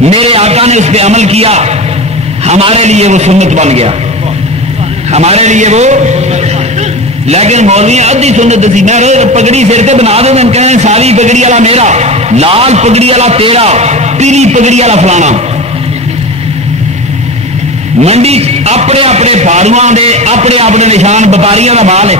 میرے آقا نے اس پہ عمل کیا، ہمارے لیے وہ سنت بن گیا، ہمارے لیے وہ۔ لیکن مولوی ادھی سنت سی، میں پگڑی سر سے بنا دیں، ہم کہیں ساری پگڑی والا میرا، لال پگڑی والا تیرا، پیلی پگڑی والا فلانا۔ منڈی اپنے اپنے پھاڑواں دے اپنے اپنے نشان، وپاریوں کا مال ہے۔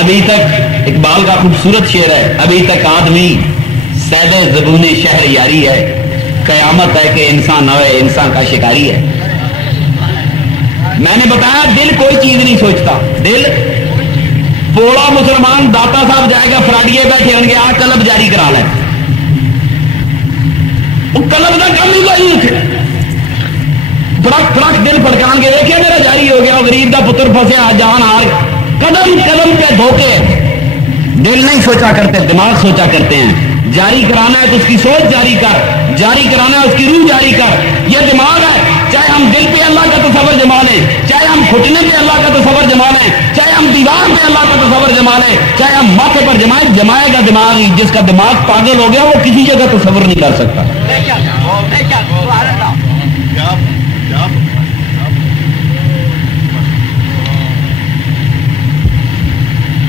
ابھی تک اقبال کا خوبصورت شعر ہے، ابھی تک آدمی سید زبون شہر یاری ہے، قیامت ہے کہ انسان ہوئے انسان کا شکاری ہے۔ میں نے بتایا دل کوئی چیز نہیں سوچتا، دل پوڑا مسلمان داتا صاحب جائے گا، فراڈیے بیٹھے ہوں گے، آ کلب جاری کرا لیں، وہ کلب کا کم ہی کوئی نہیں، فڑک فڑک دل پڑکان کے دیکھے میرا جاری ہو گیا، غریب کا پتر پھنسیا جان ہار، قدم قدم کے دھوکے۔ دل نہیں سوچا کرتے، دماغ سوچا کرتے ہیں۔ جاری کرانا ہے تو اس کی سوچ جاری کر، جاری کرانا ہے اس کی روح جاری کر۔ یہ دماغ ہے، چاہے ہم دل پہ اللہ کا تصور جما لیں، چاہے ہم گھٹنے پہ اللہ کا تصور جما لیں، چاہے ہم دیوار پہ اللہ کا تصور جما لیں، چاہے ہم ماتھے پر جمائیں، جمائے گا دماغ ہی۔ جس کا دماغ پاگل ہو گیا وہ کسی جگہ تصور نہیں کر سکتا۔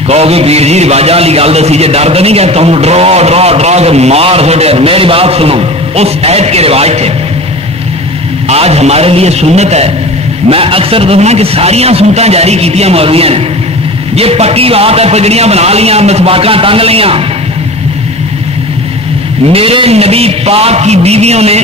کہو گے پیر جی رواجہ والی گل دسی جی، ڈر تو نہیں کہ تم ڈرو ڈرو ڈرو کے مار چھوڑے۔ میری بات سنو، اس عہد کے رواج تھے، آج ہمارے لیے سنت ہے میں اکثر دسنا کہ ساریا سنتاں جاری کیتیاں مولویاں نے، یہ پکی بات ہے، پگڑیاں بنا لیاں، مسواکاں ٹنگ لیاں. میرے نبی پاک کی بیویوں نے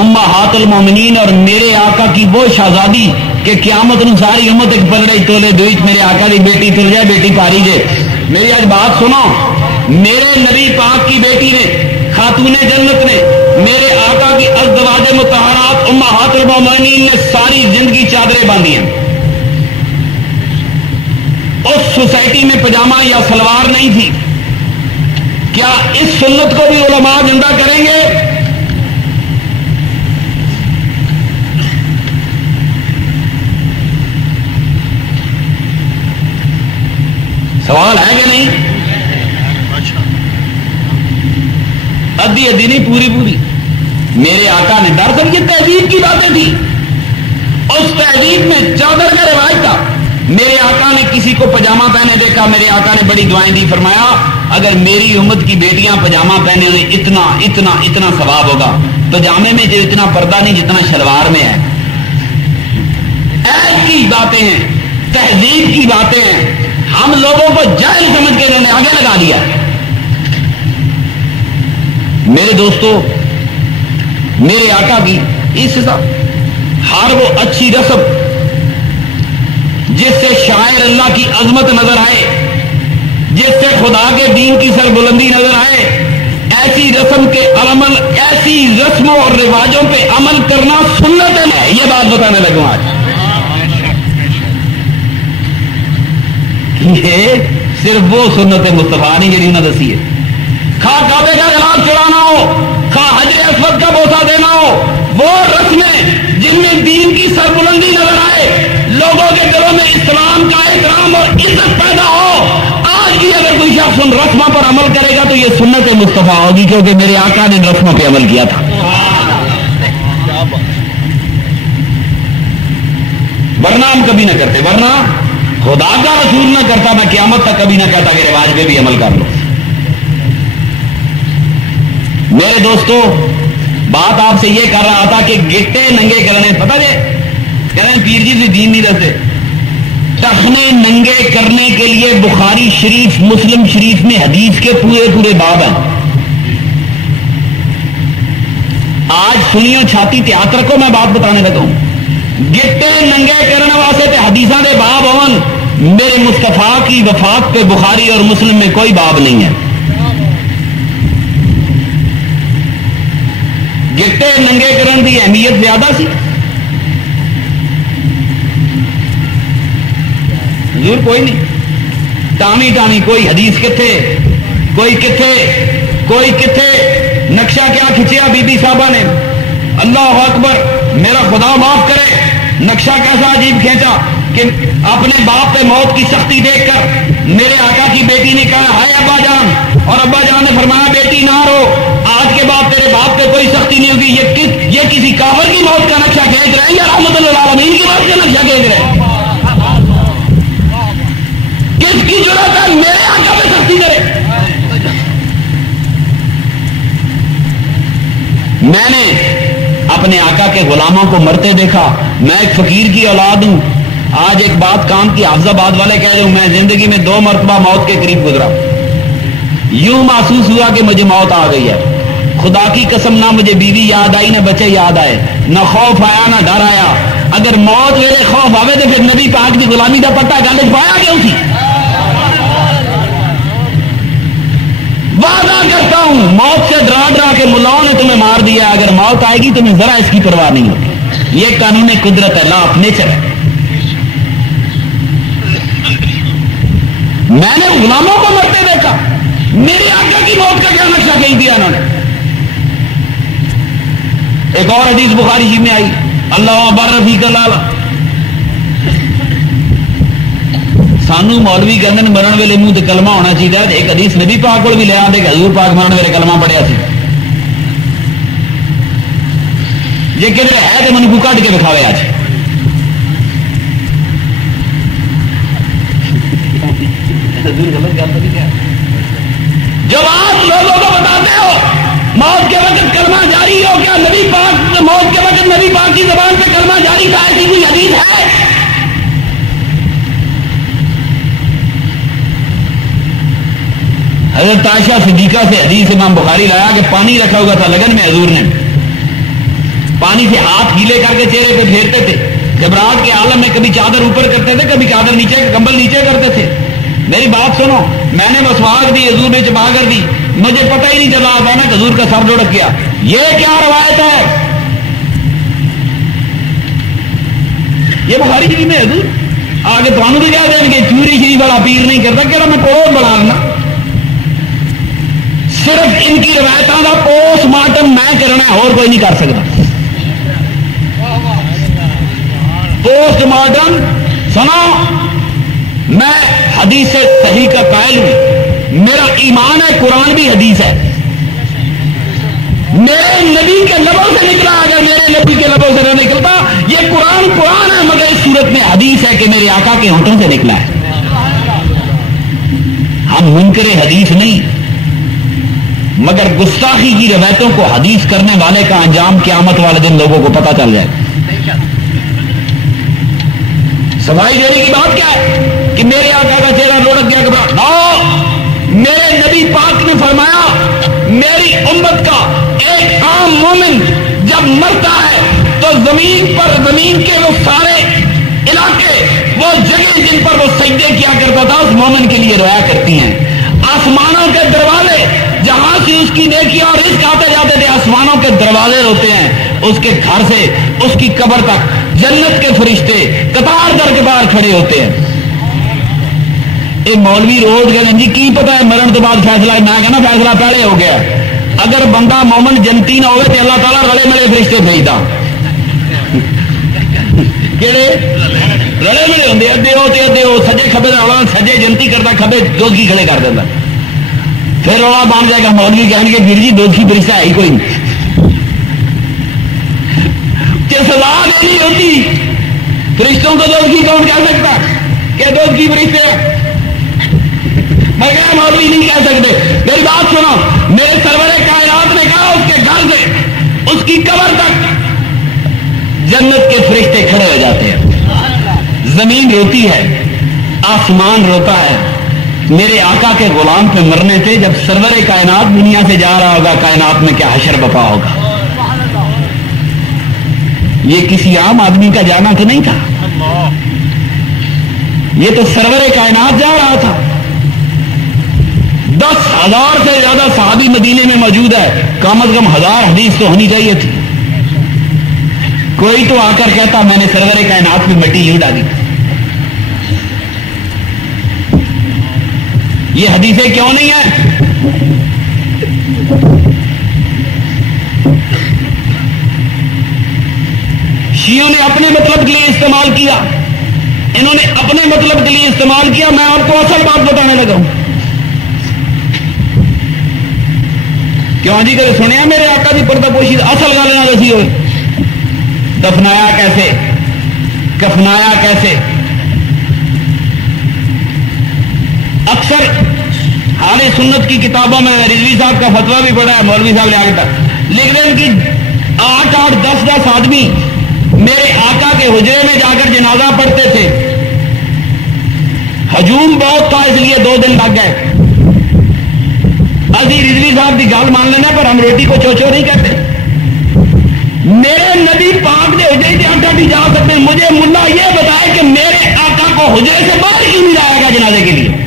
امہات المومنین اور میرے آقا کی وہ شہزادی کہ قیامت نو ساری امت ایک پلڑے تولے دوئی میرے آقا دی بیٹی تل جائے، بیٹی پاری جے. میری آج بات سنو، میرے نبی پاک کی بیٹی نے، خاتون جنت نے، میرے آقا کی ازواج مطہرات امہات المومنین نے ساری زندگی چادریں باندھی ہیں. اس سوسائٹی میں پجامہ یا سلوار نہیں تھی. کیا اس سنت کو بھی علماء زندہ کریں گے؟ سوال ہے کہ نہیں؟ ادھی ادھی نہیں، پوری پوری. میرے آقا نے، دراصل یہ تہذیب کی باتیں تھی. اس تہذیب میں چادر کا رواج تھا. میرے آقا نے کسی کو پجامہ پہنے دیکھا، میرے آقا نے بڑی دعائیں دی، فرمایا اگر میری امت کی بیٹیاں پجامہ پہنے ہوئے اتنا اتنا اتنا ثواب ہوگا. پجامے میں جو اتنا پردہ نہیں جتنا شلوار میں ہے. عیب کی باتیں ہیں، تہذیب کی باتیں ہیں. ہم لوگوں کو جاہل سمجھ کے انہوں نے آگے لگا دیا. میرے دوستو، میرے آقا کی اس ہر وہ اچھی رسم جس سے شاعر اللہ کی عظمت نظر آئے، جس سے خدا کے دین کی سربلندی نظر آئے، ایسی رسم کے عمل، ایسی رسموں اور رواجوں پہ عمل کرنا سنت ہے. یہ بات بتانے لگوں آج. یہ صرف وہ سنت مصطفیٰ نہیں جی انہوں نے دسی ہے. خواہ کعبے کا غلاف چڑھانا ہو، خواہ حجر اسود کا بوسہ دینا ہو، وہ رسمیں جن میں دین کی سربلندی نظر آئے، لوگوں کے دلوں میں اسلام کا احترام اور عزت پیدا ہو. آج بھی اگر کوئی شخص ان رسموں پر عمل کرے گا تو یہ سنت مصطفیٰ ہوگی، کیونکہ میرے آقا نے رسموں پہ عمل کیا تھا. ورنہ ہم کبھی نہ کرتے، ورنہ خدا کا رسول نہ کرتا، میں قیامت تک کبھی نہ کہتا کہ رواج پہ بھی عمل کر لو. میرے دوستو، بات آپ سے یہ کر رہا تھا کہ گٹے ننگے کرنے، پتہ کہہ رہے ہیں پیر جی سے دین نہیں دستے. ٹخنے ننگے کرنے کے لیے بخاری شریف، مسلم شریف میں حدیث کے پورے پورے باب ہیں. آج سنیو چھاتی تیاتر کو میں بات بتانے لگا ہوں. گٹے ننگے کرنے واسطے تے حدیثاں دے باب ہون. میرے مصطفیٰ کی وفات پہ بخاری اور مسلم میں کوئی باب نہیں ہے. گٹے ننگے کرن دی اہمیت زیادہ سی. حضور کوئی نہیں، ٹامی ٹامی کوئی حدیث کتھے، کوئی کتھے، کوئی کتھے. نقشہ کیا کھچیا بی بی صاحبہ نے، اللہ اکبر، میرا خدا معاف کرے. نقشہ کیسا عجیب کھینچا کہ اپنے باپ پہ موت کی سختی دیکھ کر میرے آقا کی بیٹی نے کہا ہائے ابا جان، اور ابا جان نے فرمایا بیٹی نہ رو، آج کے بعد تیرے باپ پہ کوئی سختی نہیں ہوگی. یہ کسی کافر کی موت کا نقشہ کھینچ رہے ہیں یا رحمت اللہ العالمین کی موت کا نقشہ کھینچ رہے ہیں؟ کس کی ضرورت ہے میرے آقا پہ سختی کرے؟ میں نے اپنے آقا کے غلاموں کو مرتے دیکھا. میں ایک فقیر کی اولاد ہوں. آج ایک بات کام کی، حافظ آباد والے کہہ رہے ہوں، میں زندگی میں 2 مرتبہ موت کے قریب گزرا. یوں محسوس ہوا کہ مجھے موت آ گئی ہے. خدا کی قسم، نہ مجھے بیوی یاد آئی، نہ بچے یاد آئے، نہ خوف آیا نہ ڈر آیا. اگر موت میرے خوف آوے تو پھر نبی پاک کی غلامی کا پٹا گل پایا کیوں تھی؟ وعدہ کرتا ہوں موت سے ڈرا ڈرا کے ملاؤں نے تمہیں مار دیا. اگر موت آئے گی تمہیں ذرا اس کی پرواہ نہیں ہوگی. یہ قانون قدرت ہے، لا آف نیچر ہے. میں نے غلاموں کو مرتے دیکھا. میرے آقا کی موت کا کیا نقشہ کہیں دیا انہوں نے؟ ایک اور حدیث بخاری شریف میں آئی، اللہ اکبر رفیق اللہ. سانو مولوی کہتے ہیں مرن ویلے منہ تے کلمہ ہونا چاہیے. ایک حدیث نبی پاک کو بھی لے آتے کہ حضور پاک مرن ویلے کلمہ پڑھیا سی. جی کدھر ہے تو من کو کٹ کے دکھاوے. آج جب آپ لوگوں کو بتاتے ہو موت کے وقت کلمہ جاری ہو، کیا نبی پاک موت کے وقت نبی پاک کی زبان پہ کلمہ جاری تھا؟ ایسی کوئی حدیث ہے؟ حضرت عائشہ صدیقہ سے حدیث امام بخاری لایا کہ پانی رکھا ہوا تھا لگن میں، حضور نے پانی سے ہاتھ گیلے کر کے چہرے پہ پھیرتے تھے، گھبراہٹ کے عالم میں کبھی چادر اوپر کرتے تھے، کبھی چادر نیچے، کمبل نیچے کرتے تھے. میری بات سنو، میں نے مسواک دی، حضور نے چبا کر دی، مجھے پتہ ہی نہیں چلا، اچانک حضور کا سر لڑک گیا. یہ کیا روایت ہے؟ یہ بخاری شریف میں حضور آگے تمہیں بھی کہہ دیں گے چوری شریف والا پیر نہیں کرتا، کہ میں کوڑ بڑھا لوں. صرف ان کی روایتوں کا پوسٹ مارٹم میں کرنا ہے، اور کوئی نہیں کر سکتا. پوسٹ مارٹم سنو، میں حدیث صحیح کا قائل ہوں، میرا ایمان ہے قرآن بھی حدیث ہے، میرے نبی کے لبوں سے نکلا، اگر میرے نبی کے لبوں سے نہ نکلتا یہ قرآن ہے، مگر اس صورت میں حدیث ہے کہ میرے آقا کے ہونٹوں سے نکلا ہے. ہم منکر حدیث نہیں، مگر گستاخی کی روایتوں کو حدیث کرنے والے کا انجام قیامت والے دن لوگوں کو پتہ چل جائے. صفائی دینے کی بات کیا ہے کہ میرے آقا کا چہرہ لڑک گیا، نو، میرے نبی پاک نے فرمایا میری امت کا ایک عام مومن جب مرتا ہے تو زمین پر، زمین کے وہ سارے علاقے، وہ جگہ جن پر وہ سجدے کیا کرتا تھا اس مومن کے لیے رویا کرتی ہیں. آسمانوں کے دروازے جہاں سے اس کی نیکیاں اور رزق آتے جاتے تھے، آسمانوں کے دروازے ہوتے ہیں، اس کے گھر سے اس کی قبر تک جنت کے فرشتے قطار در قطار کھڑے ہوتے ہیں. ایک مولوی روز گئے جی کی پتا ہے مرن تو بعد فیصلہ، میں کہنا فیصلہ پہلے ہو گیا. اگر بندہ مومن جنتی نہ ہوئے تو اللہ تعالیٰ رلے ملے فرشتے بھیجتا. کہڑے رلے ملے ہوں ادے ہو سجے کھبے سجے جنتی کرتا، کھبے دوزخی کھڑے کر دیتا. پھر رولا بن جائے گا، مولوی کہیں گے پھر جی دوزخی فرشتہ ہے ہی کوئی نہیں. سزا نہیں ہوتی فرشتوں کو دوزخی کون کہہ سکتا کہ دوزخی فرشتے؟ مگر مولوی نہیں کہہ سکتے. میری بات سنو، میرے سرور کائنات نے کہا اس کے گھر سے اس کی قبر تک جنت کے فرشتے کھڑے ہو جاتے ہیں. زمین روتی ہے، آسمان روتا ہے. میرے آقا کے غلام پہ مرنے سے جب سرور کائنات دنیا سے جا رہا ہوگا، کائنات میں کیا حشر بپا ہوگا. یہ کسی عام آدمی کا جانا تو نہیں تھا، یہ تو سرور کائنات جا رہا تھا. 10,000 سے زیادہ صحابی مدینے میں موجود ہے، کم از کم 1000 حدیث تو ہونی چاہیے تھی. کوئی تو آ کر کہتا میں نے سرور کائنات میں مٹی یوں ڈالی. یہ حدیثیں کیوں نہیں ہیں؟ شیعوں نے اپنے مطلب کے لیے استعمال کیا، انہوں نے اپنے مطلب کے لیے استعمال کیا. میں آپ کو اصل بات بتانے لگا ہوں. کیوں جی کبھی سنیا میرے آقا کی پردہ پوشی اصل گل نہ دسی ہوئے؟ دفنایا کیسے، کفنایا کیسے؟ اکثر حال سنت کی کتابوں میں رضوی صاحب کا فتویٰ بھی پڑھا ہے، مولوی صاحب نے آگے تک لکھ دیں کہ 8-8 10-10 آدمی میرے آقا کے حجرے میں جا کر جنازہ پڑھتے تھے. ہجوم بہت تھا اس لیے 2 دن لگ گئے. ابھی رضوی صاحب کی گل مان لینا، پر ہم روٹی کو چوچو نہیں کرتے. میرے نبی پاک نے حجرے سے آقا بھی جا سکتے. مجھے ملا یہ بتائے کہ میرے آقا کو حجرے سے باہر کیوں نہیں جائے گا جنازے کے لیے؟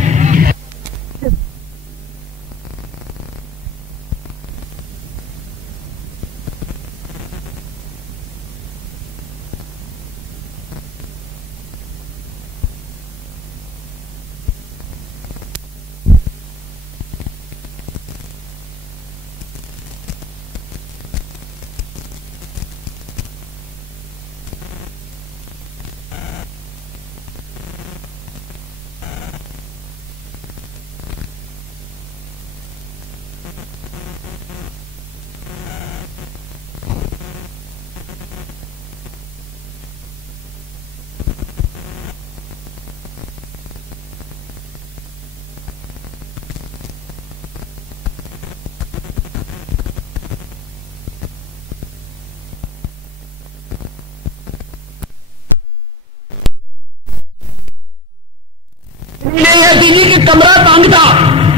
یہ تھی جی کہ کمرہ تنگ تھا،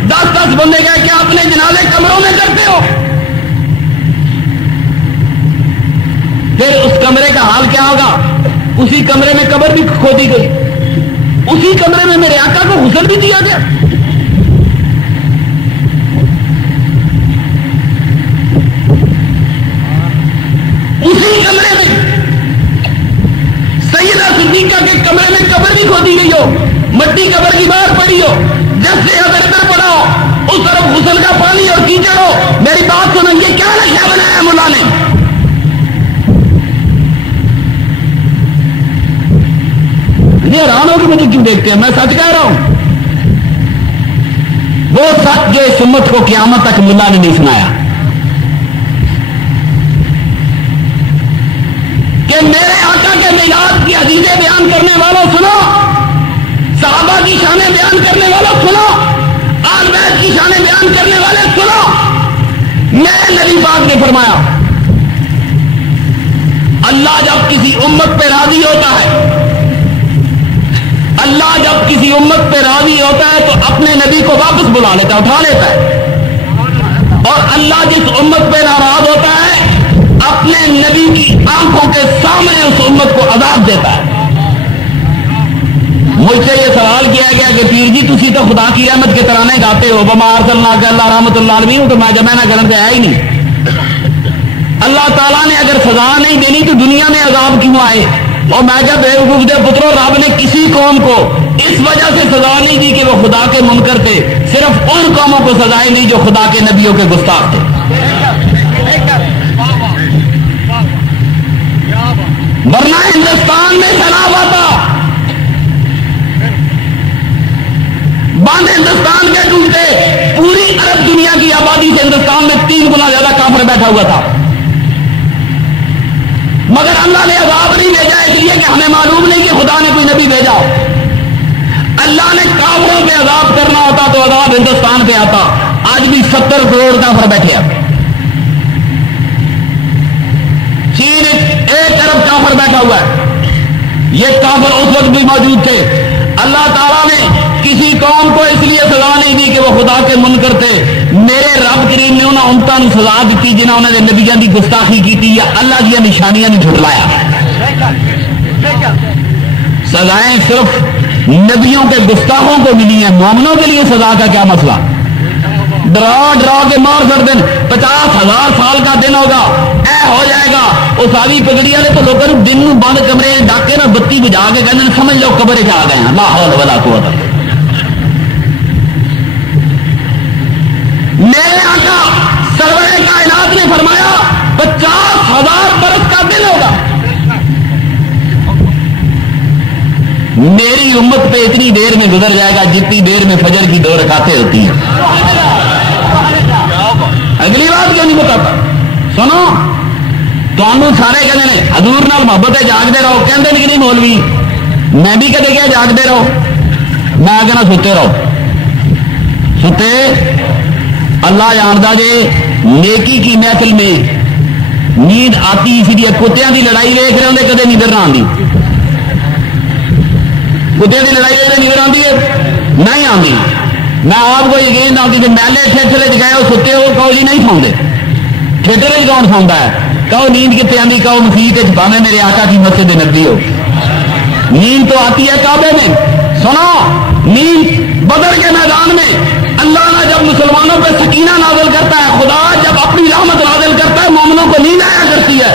10 بندے گئے کہ آپ نے جنازے کمروں میں کرتے ہو؟ پھر اس کمرے کا حال کیا ہوگا؟ اسی کمرے میں قبر بھی کھودی گئی، اسی کمرے میں میرے آقا کو غسل بھی دیا گیا۔ اسی کمرے میں سیدہ صدیقہ کے کمرے میں قبر بھی کھودی گئی ہو، مٹی قبر کی باہر پڑی ہو، جب سے ادھر ادھر پڑا ہو، اس طرف غسل کا پانی اور کیچڑ ہو۔ میری بات سنیں، یہ کیا نقشہ بنایا مولا نے؟ یہ حیران ہو کہ مجھے کیوں دیکھتے ہیں؟ میں سچ کہہ رہا ہوں، وہ سچ جو اس امت کو قیامت تک مولا نے نہیں سنایا کہ میرے آقا کے میلاد کی حدیثیں بیان کرنے والوں سنو، صحابہ کی شانیں بیان کرنے والوں سنو، آل بیت کی شانیں بیان کرنے والے سنو۔ میرے نبی پاک نے فرمایا، اللہ جب کسی امت پہ راضی ہوتا ہے، اللہ جب کسی امت پہ راضی ہوتا ہے تو اپنے نبی کو واپس بلا لیتا ہے، اٹھا لیتا ہے، اور اللہ جس امت پہ ناراض ہوتا ہے اپنے نبی کی آنکھوں کے سامنے اس امت کو عذاب دیتا ہے۔ مجھ سے یہ سوال کیا گیا کہ پیر جی تسی تو خدا کی رحمت کے ترانے گاتے ہو، وما ارسلناک الا رحمۃ للعالمین، تو میں جب میں نہ کرن سے آیا ہی نہیں۔ اللہ تعالیٰ نے اگر سزا نہیں دینی تو دنیا میں عذاب کیوں آئے؟ اور میں کیا بے وقوف دے پترو، رب نے کسی قوم کو اس وجہ سے سزا نہیں دی کہ وہ خدا کے منکر تھے، صرف ان قوموں کو سزائیں دی جو خدا کے نبیوں کے گستاخ تھے۔ ورنہ ہندوستان میں سیلاب آتا، باندھ ہندوستان کے ٹوٹتے، پوری عرب دنیا کی آبادی سے ہندوستان میں 3 گنا زیادہ کافر بیٹھا ہوا تھا، مگر اللہ نے عذاب نہیں بھیجا اس لیے کہ ہمیں معلوم نہیں کہ خدا نے کوئی نبی بھیجا۔ اللہ نے کافروں پہ عذاب کرنا ہوتا تو عذاب ہندوستان پہ آتا۔ آج بھی 70 کروڑ کافر بیٹھے ہیں، چین 1 ارب کافر بیٹھا ہوا ہے، یہ کافر اس وقت بھی موجود تھے۔ اللہ تعالیٰ نے کسی قوم کو اس لیے سزا نہیں دی کہ وہ خدا کے منکر تھے، میرے رب کریم نے انہوں امتوں نے سزا دیتی جنہوں نے نبیاں کی گستاخی کی یا اللہ کی نشانیاں نے جھٹلایا۔ سزائیں صرف نبیوں کے گستاخوں کو ملی ہیں، مومنوں کے لیے سزا کا کیا مسئلہ؟ ڈرا ڈرا کے مار کر دن 50,000 سال کا دن ہوگا، اے ہو جائے گا۔ وہ ساری پگڑی والے تو لوگوں نے دن بند کمرے ڈاکے نا بتی بجا کے کہتے ہیں سمجھ لو قبر چ آ گئے ہیں، لا حول ولا قوت۔ میرے آقا سرور کائنات نے فرمایا 50,000 برس کا دن ہوگا، میری امت پہ اتنی دیر میں گزر جائے گا جتنی دیر میں فجر کی 2 رکعتیں ہوتی ہیں۔ اگلی بات کیوں نہیں بتاتا؟ سنو، تمہوں سارے کہتے ہیں حضور نال محبت ہے جاگتے رہو، کہتے ہیں کہ نہیں مولوی میں بھی کدے کیا جاگتے رہو، میں کہنا ستے رہو، ستے اللہ جانتا جے نیکی کی محفل میں نیند آتی اسی لیے کتوں کی لڑائی دیکھ رہے ہوں کدے نیندر نہ آتی، کتوں کی لڑائی دیکھ نیندر آتی ہے نہیں آتی۔ میں آپ کو یقین نہ کہ میلے تھیٹر گئے ہو ستے ہو کہو جی نہیں سوندے، تھیٹر کون سوندا ہے؟ کہو نیند کتنے آتی؟ کہو مسیح بھاوے میرے آقا کی مسجد نبی ہو، نیند تو آتی ہے کعبے میں۔ سنو، نیند بدر کے میدان میں اللہ نے جب مسلمانوں پہ سکینہ نازل کرتا ہے، خدا جب اپنی رحمت نازل کرتا ہے مومنوں کو نیند آیا کرتی ہے۔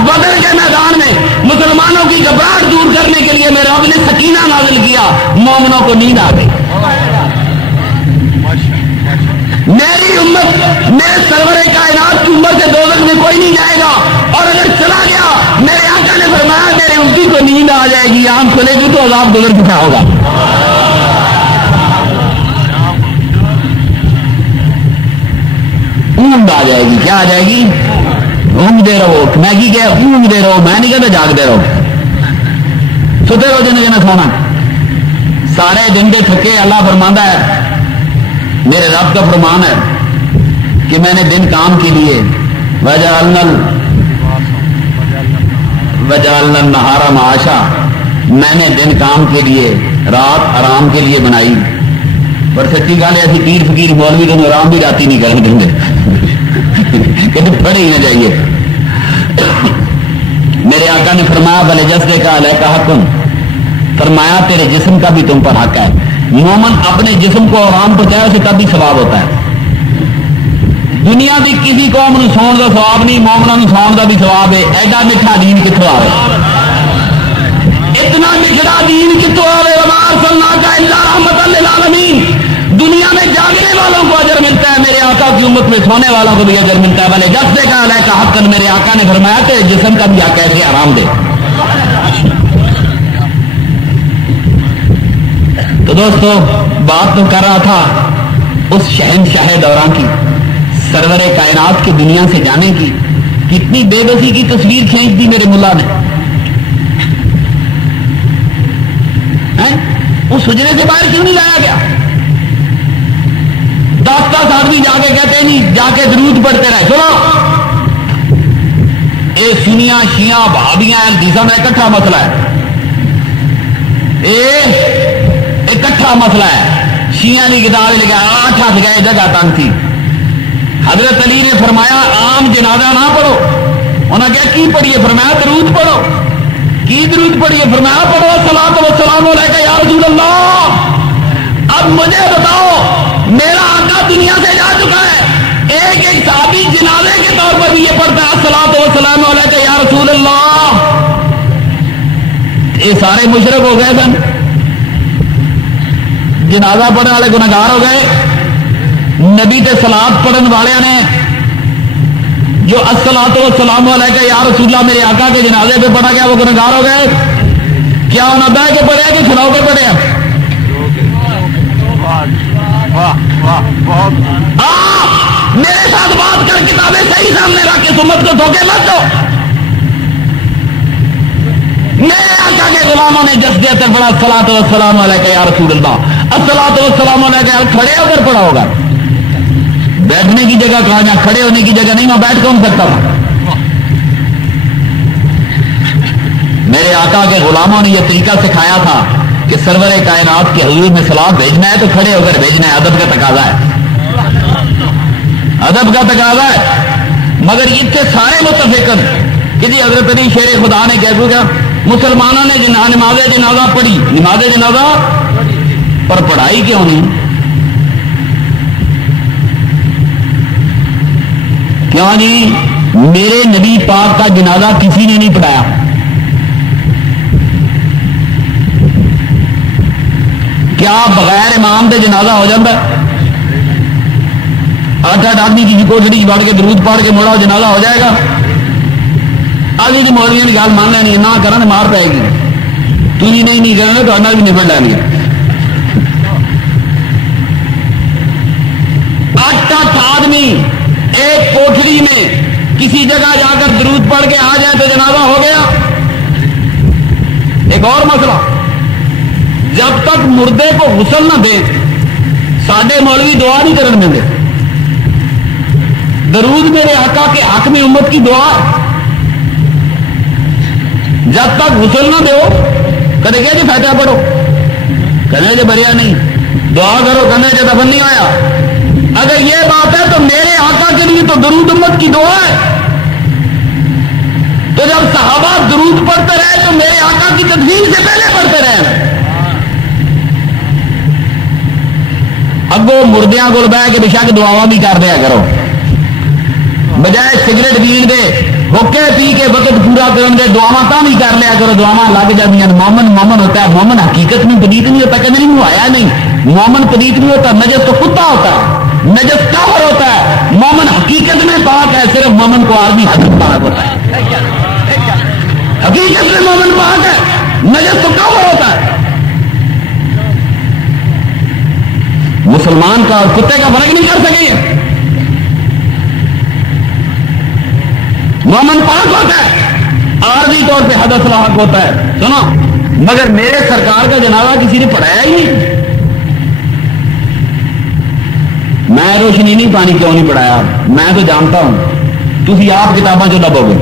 بدر کے میدان میں مسلمانوں کی گھبراہٹ دور کرنے کے لیے میرے رب نے سکینہ نازل کیا، مومنوں کو نیند آ گئی۔ میری امت، میرے سرور کائنات کی امت سے دوزخ میں کوئی نہیں جائے گا، اور اگر چلا گیا میرے آقا نے فرمایا میری امتی کو نیند آ جائے گی، آنکھ کھلے گی تو عذاب گزر چکا ہوگا۔ اونگ آ جائے گی، کیا آ جائے گی؟ اونگتے رہو، میں کی کہہ اونگتے رہو، میں نہیں کہتا جاگتے رہو، ستے رہو جن جنا سونا، سارے دن کے تھکے۔ اللہ فرماندہ ہے، میرے رب کا فرمان ہے کہ میں نے دن کام کے لیے وجعلنا النہار معاشا، میں نے دن کام کے لیے رات آرام کے لیے بنائی، پر سچی گل ایسی پیر فقیر مولوی تمہیں آرام بھی راتی نہیں کرنے دیں گے کہ تم پڑھے ہی نہ جائیے۔ میرے آقا نے فرمایا بھلے جسدے کا علیہ کا حکم، فرمایا تیرے جسم کا بھی تم پر حق ہے۔ مومن اپنے جسم کو آرام پہنچائے اسے تب بھی ثواب ہوتا ہے۔ دنیا کی کسی قوم نو سون کا ثواب نہیں، مومنا نو سون کا بھی ثواب ہے۔ ایڈا میٹھا دین کتوں آئے، اتنا میٹھا دین کتوں آئے؟ وما ارسلناک الا رحمۃ للعالمین۔ دنیا میں جاگنے والوں کو اجر ملتا ہے، میرے آقا کی امت میں سونے والوں کو بھی اجر ملتا ہے۔ بھلے جسدے کا علیہ کا حق، میرے آقا نے فرمایا تیرے جسم کا بھی حق ہے، ایسے آرام دے۔ تو دوستو بات تو کر رہا تھا اس شہنشاہ دوراں کی، سرور کائنات کی دنیا سے جانے کی۔ کتنی بے بسی کی تصویر کھینچ دی میرے ملا نے۔ اس حجرے سے باہر کیوں نہیں لایا گیا؟ 10 آدمی جا کے کہتے نہیں، جا کے درود پڑھتے رہے۔ سنو، یہ سنیاں شیعہ بھابیاں حدیثاں میں اکٹھا مسئلہ ہے، اکٹھا مسئلہ ہے۔ شیعہ کی کتاب لکھا 8 ہاتھ گئے، جگہ تنگ تھی۔ حضرت علی نے فرمایا عام جنازہ نہ پڑھو۔ انہوں نے کہا کی پڑھیے؟ فرمایا درود پڑھو۔ کی درود پڑھیے؟ فرمایا پڑھو الصلاۃ والسلام علیک یا رسول اللہ۔ اب مجھے بتاؤ، میرا آقا دنیا سے جا چکا ہے، ایک صحابی جنازے کے طور پر بھی یہ پڑھتا ہے الصلاۃ والسلام علیک یا رسول اللہ۔ یہ سارے مشرک ہو گئے سن، جنازہ پڑھنے والے گنہگار ہو گئے۔ نبی تے صلاۃ پڑھن والے نے جو الصلاۃ والسلام علیک یا رسول اللہ میرے آقا کے جنازے پہ پڑھا گیا، وہ گنہگار ہو گئے۔ کیا انہوں نے بہ کے پڑھے کہ کھڑو کے پڑھے؟ میرے ساتھ بات کر، کتابیں صحیح سامنے رکھ کے سمت کو دھوکے مت دو۔ میرے آقا کے غلاموں نے جذبے تک پڑھا الصلاۃ والسلام علیک یا رسول اللہ، الصلاۃ والسلام علیک۔ کھڑے ہو کر پڑھا ہوگا، بیٹھنے کی جگہ کہاں جہاں کھڑے ہونے کی جگہ نہیں، میں بیٹھ کون سکتا تھا؟ میرے آقا کے غلاموں نے یہ طریقہ سکھایا تھا کہ سرور کائنات کے حضور میں سلام بھیجنا ہے تو کھڑے ہو کر بھیجنا ہے، ادب کا تقاضا ہے، ادب کا تقاضا ہے۔ مگر اس سے سارے متفقن کہ جی حضرت علی شیر خدا نے کہہ دیا مسلمانوں نے نماز جنازہ پڑھی، نماز جنازہ پر پڑھائی کیوں نہیں؟ کیوں جی؟ میرے نبی پاک کا جنازہ کسی نے نہیں پڑھایا۔ کیا بغیر امام کے جنازہ ہو جاتا ہے؟ 8 آدمی کی کوٹڑی بڑھ کے درود پڑھ کے موڑا جنازہ ہو جائے گا؟ آگے کی مولویوں کی گل مان لینی، نہ کرنا مار پائے گی، تھی نہیں کرنا تو اندر بھی نپٹ لینی۔ 8 آدمی ایک کوٹڑی میں کسی جگہ جا کر درود پڑھ کے آ جائیں تو جنازہ ہو گیا۔ ایک اور مسئلہ، جب تک مردے کو غسل نہ دیں ساڈے مولوی دعا نہیں کرن دیں۔ درود میرے آقا کے حق میں امت کی دعا ہے، جب تک غسل نہ دو کدے کہ جی فاتحہ پڑھو، کہنے جی بریا نہیں، دعا کرو کہنے جی دفن نہیں آیا۔ اگر یہ بات ہے تو میرے آقا کے لیے تو درود امت کی دعا ہے۔ تو جب صحابہ درود پڑھتے رہے تو میرے آقا کی تدفین سے پہلے پڑھتے رہے۔ اگو مردیاں کو بہ کے بشا کے دعاواں بھی کر دیا کرو، بجائے سگریٹ پین دے ہوکے پی کے وقت پورا کرن دے دعاواں تاں بھی کر لیا کرو، دعاواں لگ جاندیاں۔ مومن مومن ہوتا ہے، مومن حقیقت میں پلیت نہیں ہوتا، کہتے نہیں آیا نہیں، مومن پلیت نہیں ہوتا، نجس تو کتا ہوتا ہے، نجس کافر ہوتا ہے، مومن حقیقت میں پاک ہے، صرف مومن کو آدمی حقیقت پاک ہوتا ہے، حقیقت میں مومن پاک ہے، نجس تو کافر ہوتا ہے۔ مسلمان کا اور کتے کا فرق نہیں کر سکے، مومن پاک ہوتا ہے، عارضی طور پہ حدث لاحق ہوتا ہے۔ سنو، مگر میرے سرکار کا جنازہ کسی نے پڑھایا ہی نہیں۔ میں روشنی نہیں پانی کیوں نہیں پڑھایا، میں تو جانتا ہوں، تھی آپ کتاباں چ لبو گے،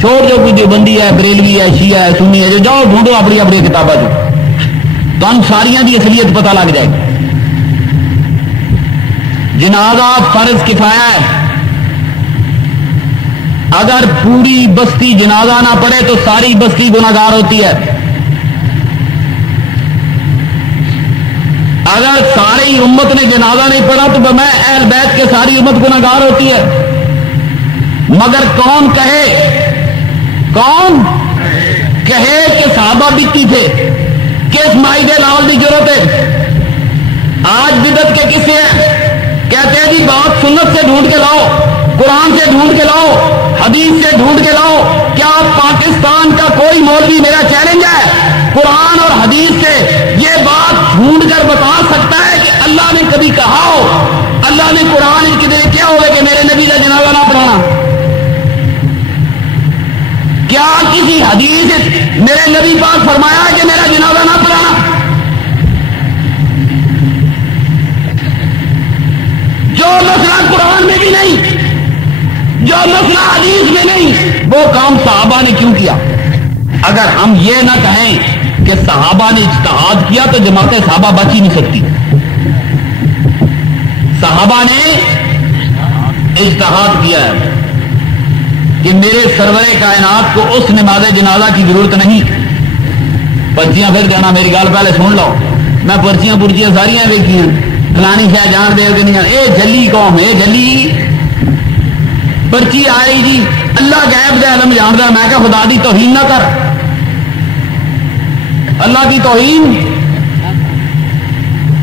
چھوڑ جو کوئی دیوبندی ہے، بریلوی ہے، شیعہ ہے، سنی ہے، جو جاؤ ڈھونڈو اپنی اپنی کتابیں جو تو ہم ساریاں دی اصلیت پتہ لگ جائے گی۔ جنازہ فرض کفایہ ہے، اگر پوری بستی جنازہ نہ پڑھے تو ساری بستی گناہگار ہوتی ہے، اگر ساری امت نے جنازہ نہیں پڑھا تو میں اہل بیت کے ساری امت گناہگار ہوتی ہے۔ مگر کون کہے کہ صحابہ بیتی تھے، کس مائی دے لال کی ضرورت ہے؟ آج بدعت کے کسے ہیں؟ کہتے ہیں جی بات سنت سے ڈھونڈ کے لاؤ، قرآن سے ڈھونڈ کے لاؤ، حدیث سے ڈھونڈ کے لاؤ۔ کیا پاکستان کا کوئی مولوی، میرا چیلنج ہے، قرآن اور حدیث سے یہ بات ڈھونڈ کر بتا سکتا ہے کہ اللہ نے کبھی کہا ہو، اللہ نے قرآن کے دے کیا ہوگا کہ میرے نبی کا جنازہ نہ پڑھانا؟ کیا کسی حدیث میرے نبی پاک فرمایا کہ میرا جنازہ نہ پڑھانا؟ جو مسئلہ قرآن میں بھی نہیں، جو مسئلہ حدیث میں نہیں، وہ کام صحابہ نے کیوں کیا؟ اگر ہم یہ نہ کہیں کہ صحابہ نے اجتہاد کیا تو جماعت صحابہ بچ ہی نہیں سکتی۔ صحابہ نے اجتہاد کیا ہے کہ میرے سرور کائنات کو اس نماز جنازہ کی ضرورت نہیں۔ پرچیاں پھر دینا، میری گل پہلے سن لو، میں پرچیاں ساریاں دیکھی ہیں، فلانی شاہ جان دے کہ نہیں، اے جلی قوم، اے جلی پرچی آئی جی اللہ غیب دے علم جاندا، میں کہا خدا دی توہین نہ کر، اللہ کی توہین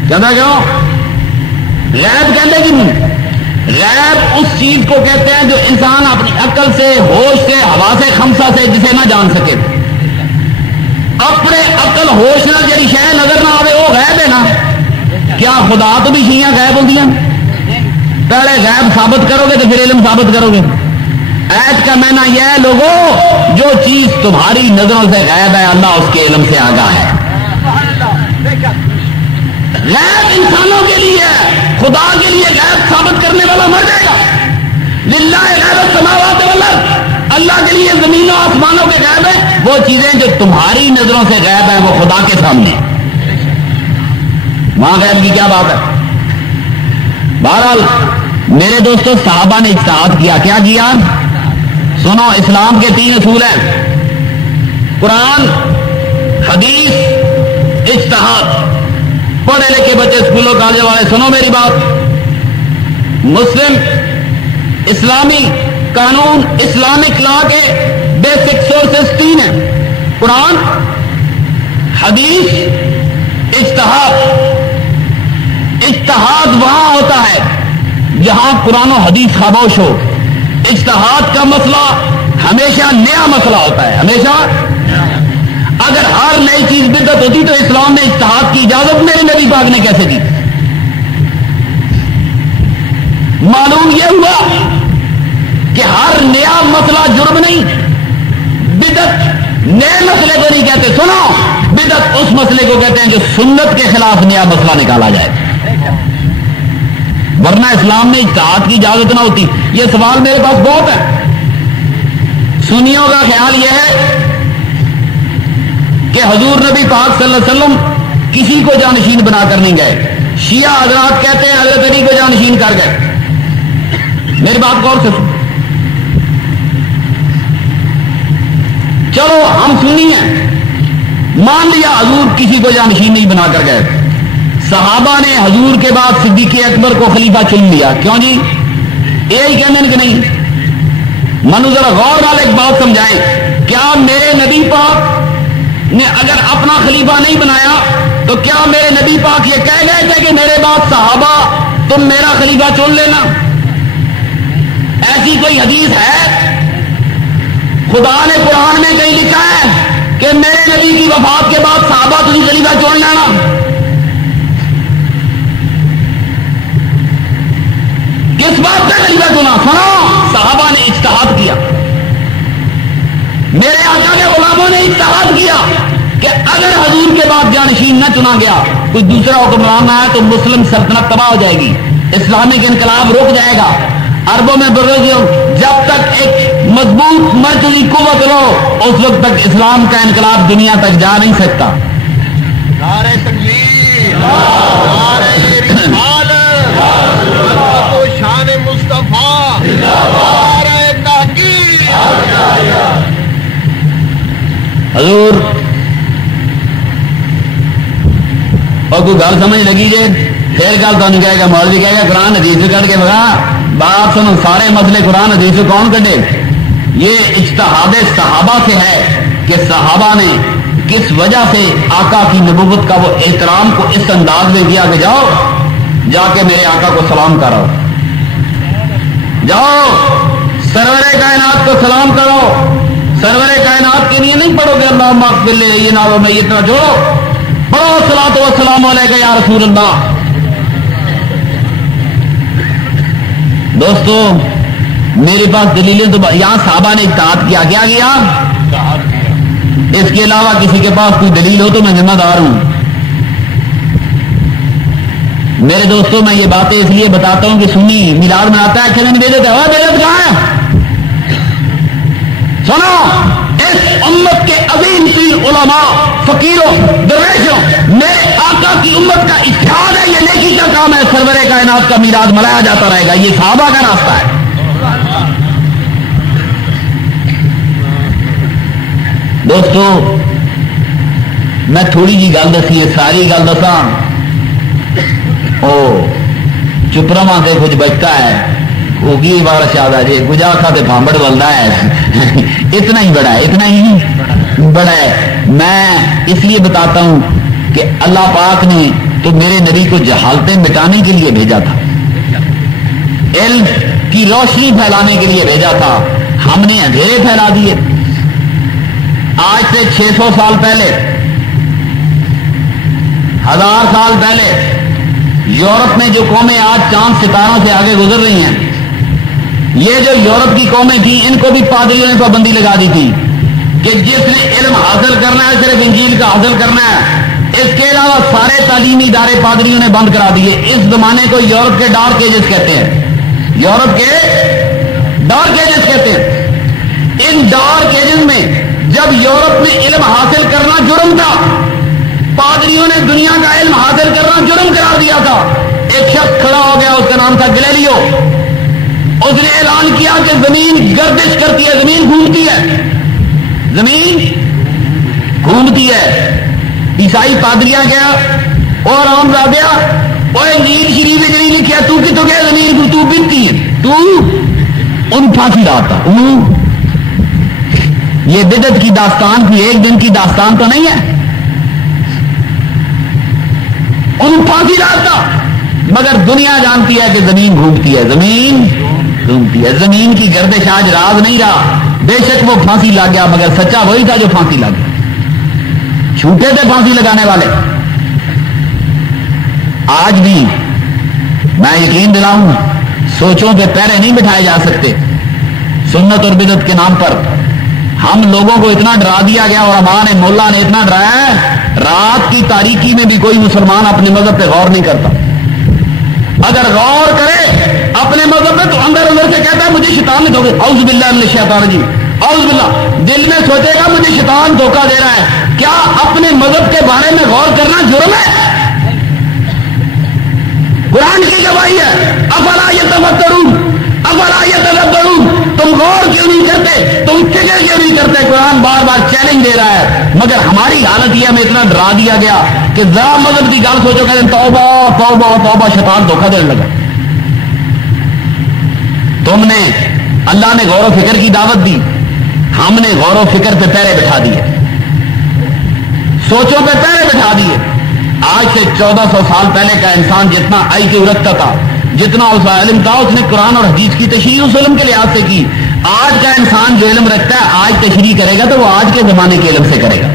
کہتا کیوں؟ غیب کہتے کہ نہیں، غیب اس چیز کو کہتے ہیں جو انسان اپنی عقل سے، ہوش سے، حواس خمسہ سے جسے نہ جان سکے۔ اپنے عقل ہوش نہ جی شے نظر نہ آئے وہ غیب ہے نا؟ کیا خدا تو بھی شیئں غیب ہوتی ہیں؟ پہلے غیب ثابت کرو گے تو پھر علم ثابت کرو گے۔ ایت کا معنی یہ ہے لوگوں، جو چیز تمہاری نظروں سے غائب ہے اللہ اس کے علم سے آگاہ ہے۔ غیب انسانوں کے لیے ہے، خدا کے لیے غیب ثابت کرنے والا مر جائے گا۔ للہ غیب السماوات والارض، اللہ کے لیے زمین و آسمانوں کے غیب ہے، وہ چیزیں جو تمہاری نظروں سے غائب ہیں وہ خدا کے سامنے۔ وہاں غیب کی کیا بات ہے؟ بہرحال میرے دوستو، صحابہ نے اجتہاد کیا، کیا کیا؟ سنو، اسلام کے 3 اصول ہیں: قرآن، حدیث، اجتہاد۔ پڑھے لکھے بچے، اسکولوں کالجوں والے سنو میری بات، مسلم اسلامی قانون، اسلامک لا کے بیسک سورسز 3 ہیں: قرآن، حدیث، اجتہاد۔ اجتہاد وہاں ہوتا ہے جہاں قرآن و حدیث خاموش ہو۔ اجتہاد کا مسئلہ ہمیشہ نیا مسئلہ ہوتا ہے، ہمیشہ۔ اگر ہر نئی چیز بدعت ہوتی تو اسلام میں اجتہاد کی اجازت میرے نبی پاک نے کیسے دی؟ معلوم یہ ہوا کہ ہر نیا مسئلہ جرم نہیں، بدعت نئے مسئلے کو نہیں کہتے۔ سنو، بدعت اس مسئلے کو کہتے ہیں جو سنت کے خلاف نیا مسئلہ نکالا جائے، ورنہ اسلام میں اجتہاد کی اجازت نہ ہوتی۔ یہ سوال میرے پاس بہت ہے۔ سنیوں کا خیال یہ ہے کہ حضور نبی پاک صلی اللہ علیہ وسلم کسی کو جانشین بنا کر نہیں گئے۔ شیعہ حضرات کہتے ہیں حضرت علی کو جانشین کر گئے۔ میری بات غور سے سنو، چلو ہم سنی ہیں، مان لیا حضور کسی کو جانشین نہیں بنا کر گئے۔ صحابہ نے حضور کے بعد صدیق اکبر کو خلیفہ چن لیا، کیوں جی؟ یہی کہتے ہیں کہ نہیں؟ منو ذرا غور والے ایک بات سمجھائیں، کیا میرے نبی پاک نے اگر اپنا خلیفہ نہیں بنایا تو کیا میرے نبی پاک یہ کہہ گئے تھے کہ میرے بعد صحابہ تم میرا خلیفہ چن لینا؟ ایسی کوئی حدیث ہے؟ خدا نے قرآن میں کہیں لکھا ہے کہ میرے نبی کی وفات کے بعد صحابہ تم خلیفہ چن لینا؟ کس بات کا خلیفہ چنا؟ سنو، صحابہ نے اجتہاد کیا، میرے آقا کے غلاموں نے اجتہاد کیا کہ اگر حضور کے بعد جانشین نہ چنا گیا، کوئی دوسرا حکمران آیا تو مسلم سلطنت تباہ ہو جائے گی، اسلامک انقلاب رک جائے گا، عربوں میں جب تک ایک مضبوط مرکزی قوت ہو اس وقت تک اسلام کا انقلاب دنیا تک جا نہیں سکتا. نعرہ تکبیر، نعرہ رسالت، و شان مصطفیٰ، نعرہ تحقیق. حضور اور کوئی گل سمجھ لگی جی پھر گل تو کہے گا مولوی کہے گا قرآن حدیث کٹ کے بگا بات سنو. سارے مسئلے قرآن حدیث کون کٹے؟ یہ اجتہاد صحابہ سے ہے کہ صحابہ نے کس وجہ سے آقا کی نبوت کا وہ احترام کو اس انداز میں کیا کہ جاؤ جا کے میرے آقا کو سلام کرو، جاؤ سرور کائنات کو سلام کرو. سرور کائنات کے لیے نہیں پڑھو گے اللہم اغفر لی سیدنا و میتنا، جوڑو پڑھو الصلاۃ والسلام علیک یا رسول اللہ. دوستو میرے پاس دلیلیں تو یہاں صحابہ نے اطاعت کیا، کیا گیا؟ اس کے علاوہ کسی کے پاس کوئی دلیل ہو تو میں ذمہ دار ہوں. میرے دوستوں میں یہ باتیں اس لیے بتاتا ہوں کہ سنی میلاد مناتا ہے، کھلن بیدت ہے، اور بیدت کہاں ہے؟ سنو، اس امت کے عظیم ترین علماء، فقیروں، درویشوں، میرے آقا کی امت کا اتحاد ہے، یہ نیکی کا کام ہے. سرور کائنات کا میلاد منایا جاتا رہے گا، یہ صحابہ کا راستہ ہے. دوستو میں تھوڑی جی گل دسی ہے، ساری گل دساں او چپرما سے کچھ بچتا ہے وہ کی بار شادہ جی کچھ آخا تو پامبڑ بلدا ہے. اتنا ہی بڑا ہے، اتنا ہی بڑا ہے. میں اس لیے بتاتا ہوں کہ اللہ پاک نے تو میرے نبی کو جہالتیں مٹانے کے لیے بھیجا تھا، علم کی روشنی پھیلانے کے لیے بھیجا تھا. ہم نے اندھیرے پھیلا دیے. آج سے 600 سال پہلے، 1000 سال پہلے یورپ میں جو قومیں آج چاند ستاروں سے آگے گزر رہی ہیں، یہ جو یورپ کی قومیں تھیں ان کو بھی پادریوں نے پابندی لگا دی تھی کہ جس نے علم حاصل کرنا ہے صرف انجیل کا حاصل کرنا ہے. اس کے علاوہ سارے تعلیمی ادارے پادریوں نے بند کرا دیے. اس زمانے کو یورپ کے ڈارک ایجز کہتے ہیں، یورپ کے ڈارک ایجز کہتے ہیں. ان ڈارک ایجز میں جب یورپ میں علم حاصل کرنا جرم تھا، پادریوں نے دنیا کا علم حاصل کرنا جرم قرار دیا تھا. ایک شخص کھڑا ہو گیا، اس کا نام تھا گلیلیو. اس نے اعلان کیا کہ زمین گردش کرتی ہے، زمین گھومتی ہے، زمین گھومتی ہے. عیسائی پادریاں گیا اور عام رابعہ اور انجیل شریف میں نہیں لکھا تو کہ تو کیا زمین کو تو بنتی ہے، تو ان پھانسی لاتا. یہ بدعت کی داستان کوئی ایک دن کی داستان تو نہیں ہے. ان پھانسی لاتا، مگر دنیا جانتی ہے کہ زمین گھومتی ہے، زمین گھومتی ہے. زمین کی گردش آج راز نہیں رہا. بے شک وہ پھانسی لگ گیا، مگر سچا وہی تھا جو پھانسی لگ گیا. چھوٹے تھے پھانسی لگانے والے. آج بھی میں یقین دلاؤں سوچوں پہ پیرے نہیں بٹھائے جا سکتے. سنت اور بدعت کے نام پر ہم لوگوں کو اتنا ڈرا دیا گیا اور ہمارے مولا نے اتنا ڈرایا ہے، رات کی تاریکی میں بھی کوئی مسلمان اپنے مذہب پہ غور نہیں کرتا. اگر غور کرے اپنے مذہب پہ تو اندر اندر سے کہتا ہے مجھے شیطان نے دھوکا، اعوذ باللہ من الشیطان الرجیم، اعوذ باللہ. دل میں سوچے گا مجھے شیطان دھوکا دے رہا ہے. کیا اپنے مذہب کے بارے میں غور کرنا جرم ہے؟ قرآن کی گواہی ہے، افلا یتفکرون افلا یتدبرون. تم غور کیوں نہیں کرتے، تم فکر کیوں نہیں کرتے؟ قرآن بار بار چیلنج دے رہا ہے. مگر ہماری حالت یہ ہمیں اتنا ڈرا دیا گیا کہ ذرا مذہب کی گل سوچو کہتے ہیں توبہ توبہ توبہ، شیطان دھوکا دینے لگا. تم نے، اللہ نے غور و فکر کی دعوت دی، ہم نے غور و فکر پہ پیرے بٹھا دیے، سوچوں پہ پیرے بٹھا دیے. آج سے 1400 سال پہلے کا انسان جتنا آئی کے رکھتا تھا، جتنا اس کا علم تھا، اس نے قرآن اور حدیث کی تشریح اس علم کے لحاظ سے کی. آج کا انسان جو علم رکھتا ہے آج تشریح کرے گا تو وہ آج کے زمانے کے علم سے کرے گا.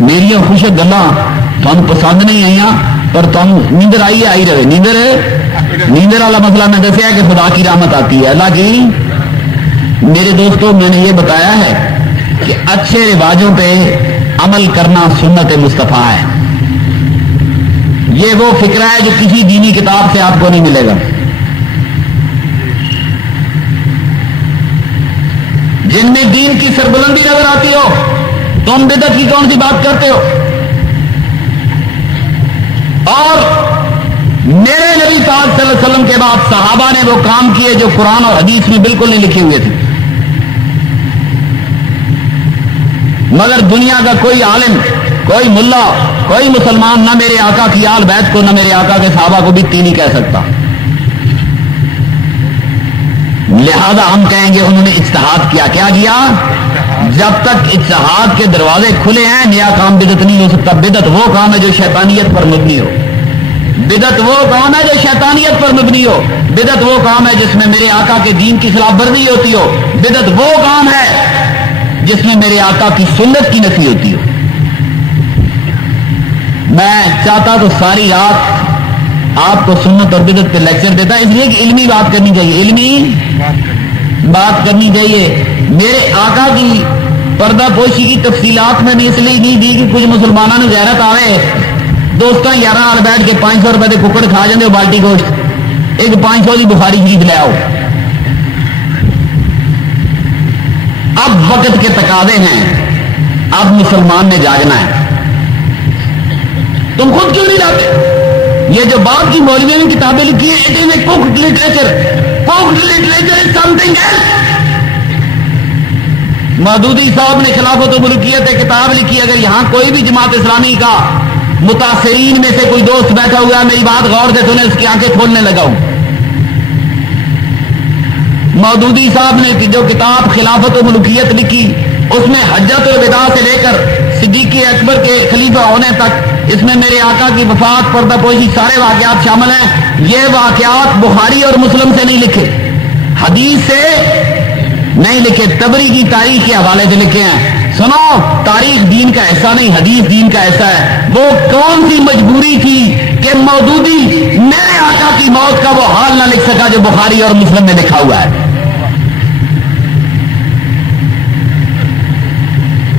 میری خوش گلا تم پسند نہیں آئی پر تم نیندر آئی رہے. نیندر والا مسئلہ میں دسیا کہ خدا کی رحمت آتی ہے، اللہ کی. میرے دوستوں میں نے یہ بتایا ہے کہ اچھے رواجوں پہ عمل کرنا سنت مصطفیٰ ہے. یہ وہ فکرہ ہے جو کسی دینی کتاب سے آپ کو نہیں ملے گا. جن میں دین کی سربلندی نظر آتی ہو، تم بدعت کی کون سی بات کرتے ہو؟ اور میرے نبی پاک صلی اللہ علیہ وسلم کے بعد صحابہ نے وہ کام کیے جو قرآن اور حدیث میں بالکل نہیں لکھے ہوئے تھے، مگر دنیا کا کوئی عالم، کوئی ملا، کوئی مسلمان نہ میرے آقا کی آل بیت کو، نہ میرے آقا کے صحابہ کو بھی نہیں کہہ سکتا۔ لہذا ہم کہیں گے انہوں نے اجتہاد کیا۔ کیا کیا؟ جب تک اجتہاد کے دروازے کھلے ہیں نیا کام بدعت نہیں ہو سکتا۔ بدعت وہ کام ہے جو شیطانیت پر مبنی ہو، بدعت وہ کام ہے جو شیطانیت پر مبنی ہو، بدعت وہ کام ہے جس میں میرے آقا کے دین کی خلاف ورزی ہوتی ہو، بدعت وہ کام ہے جس میں میرے آقا کی سنت کی نفی ہوتی ہو۔ میں چاہتا تو ساری رات آپ کو سنت اور بدعت پہ لیکچر دیتا، اس لیے کہ علمی بات کرنی چاہیے، علمی بات کرنی چاہیے۔ میرے آقا کی پردہ پوشی کی تفصیلات میں نے اس لیے نہیں دی کہ کچھ مسلمانوں نے غیرت آئے دوستاں 11 آل بیٹھ کے 500 روپے کے ککڑ کھا جاندے ہو بالٹی گوشت، ایک 500 کی بخاری شریف لے آؤ۔ اب وقت کے تقاضے ہیں، اب مسلمان نے جاگنا ہے۔ تم خود کیوں نہیں لاتے؟ یہ جو بات کی مولویوں نے کتابیں لکھی ہیں، it is a cooked literature. Cooked literature is something else. Maududi صاحب نے خلافت و ملوکیت ایک کتاب لکھی، اگر یہاں کوئی بھی جماعت اسلامی کا متاثرین میں سے کوئی دوست بیٹھا ہوا ہے، میری بات غور سے سنے، اس کی آنکھیں کھولنے لگا ہوں۔ مودودی صاحب نے جو کتاب خلافت و ملوکیت لکھی، اس میں حجت الوداع سے لے کر صدیق اکبر کے خلیفہ ہونے تک، اس میں میرے آقا کی وفات، پردہ پوشی، سارے واقعات شامل ہیں۔ یہ واقعات بخاری اور مسلم سے نہیں لکھے، حدیث سے نہیں لکھے، تبری کی تاریخ کے حوالے سے لکھے ہیں۔ سنو، تاریخ دین کا ایسا نہیں، حدیث دین کا ایسا ہے۔ وہ کون سی مجبوری تھی کہ مودودی میرے آقا کی موت کا وہ حال نہ لکھ سکا جو بخاری اور مسلم میں لکھا ہوا ہے؟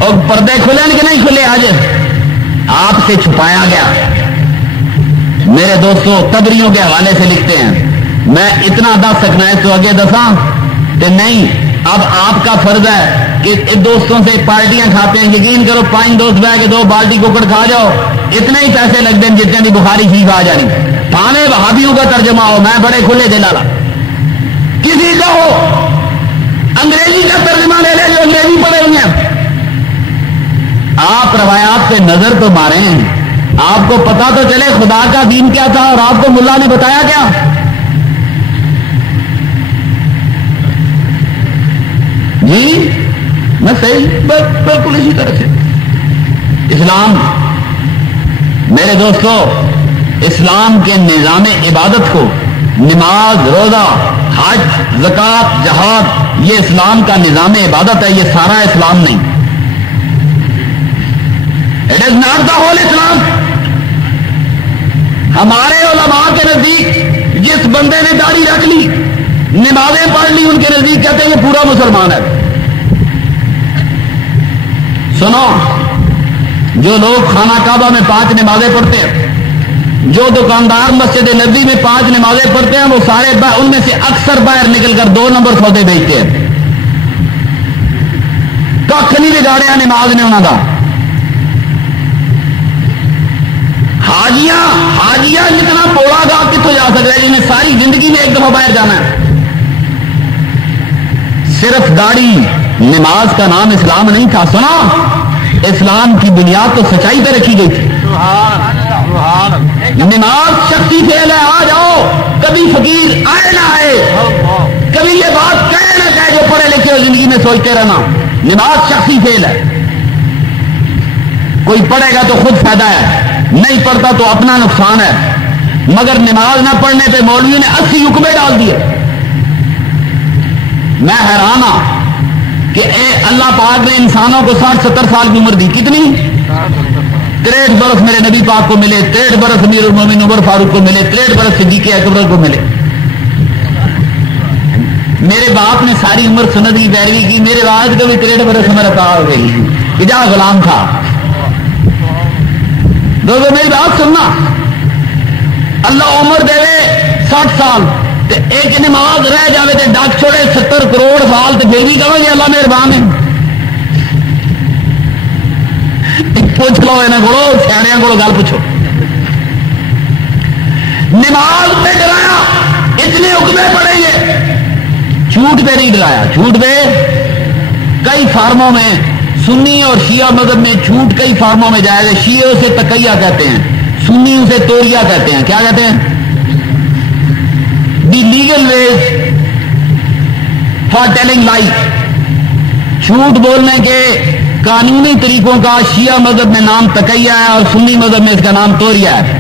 اور پردے کھلے کہ نہیں کھلے؟ آج آپ سے چھپایا گیا۔ میرے دوستوں تبریوں کے حوالے سے لکھتے ہیں، میں اتنا دس سکنا ہے تو آگے دساں کہ نہیں۔ اب آپ کا فرض ہے کہ دوستوں سے پارٹیاں کھاتے ہیں، یقین کرو 5 دوست بیٹھ کے 2 بالٹی کوکڑ کھا جاؤ، اتنے ہی پیسے لگ دیں جتنے کی بخاری شریف آ جانی۔ تھانے وہابیوں کا ترجمہ ہو، میں بڑے کھلے دل والا، کسی کا ہو انگریزی کا ترجمہ لے لے جو انگریزی پڑھے ہوئے ہیں۔ آپ روایات پہ نظر تو ماریں، آپ کو پتا تو چلے خدا کا دین کیا تھا اور آپ کو ملا نے بتایا کیا۔ جی میں صحیح بالکل اسی طرح سے اسلام، میرے دوستوں، اسلام کے نظام عبادت کو، نماز، روزہ، حج، زکات، جہاد، یہ اسلام کا نظام عبادت ہے، یہ سارا اسلام نہیں۔ It is not the whole اسلام۔ ہمارے علماء کے نزدیک جس بندے نے داڑھی رکھ لی، نمازیں پڑھ لی، ان کے نزدیک کہتے ہیں یہ پورا مسلمان ہے۔ سنو، جو لوگ خانہ کعبہ میں 5 نمازیں پڑھتے ہیں، جو دکاندار مسجد نبوی میں 5 نمازیں پڑھتے ہیں، وہ سارے ان میں سے اکثر باہر نکل کر 2 نمبر سودے بیچتے ہیں۔ کھ نہیں بگاڑیا نماز نے انہوں کا۔ حاجیاں جتنا پوڑا گا کتوں جا سکتا ہے، جنہیں ساری زندگی میں ایک دفعہ باہر جانا ہے۔ صرف داڑھی نماز کا نام اسلام نہیں تھا۔ سنا، اسلام کی بنیاد تو سچائی پہ رکھی گئی تھی۔ نماز شخصی فعل ہے، آ جاؤ، کبھی فقیر آئے نہ آئے، کبھی یہ بات کہے نہ کہے، جو پڑھے لکھے ہو زندگی میں سوچتے رہنا، نماز شخصی فعل ہے۔ کوئی پڑھے گا تو خود فائدہ ہے، نہیں پڑھتا تو اپنا نقصان ہے۔ مگر نماز نہ پڑھنے پہ مولوی نے 80 حکمیں ڈال دیے۔ میں حیران ہوں کہ اللہ پاک نے انسانوں کو 60-70 سال کی عمر دی، کتنی؟ 63 برس میرے نبی پاک کو ملے، 63 برس امیر المومنین عمر فاروق کو ملے، 63 برس صدیق اکبر کو ملے۔ میرے باپ نے ساری عمر سنت کی پیروی کی، میرے والد کو بھی 63 برس عمر عطا ہو گئی، اجا غلام تھا۔ دوستو میری بات سننا، اللہ عمر دے 60 سال، ایک نماز رہ جائے تو ڈک چھوڑے 70 کروڑ سال تو پھر بھی کہو گے اللہ مہربان ہے. پوچھ لو یہاں کو سیاح کو گل پوچھو. نماز پہ ڈرایا اتنے حکمے پڑیں گے, جھوٹ پہ نہیں ڈرایا. جھوٹ پہ کئی فارموں میں سنی اور شیعہ مذہب میں جھوٹ کئی فارموں میں جائے گا. شیعہ اسے تقیہ کہتے ہیں, سنی اسے توریا کہتے ہیں. کیا کہتے ہیں؟ The legal ways for telling life. جھوٹ بولنے کے قانونی طریقوں کا شیعہ مذہب میں نام تقیہ ہے اور سنی مذہب میں اس کا نام توریا ہے.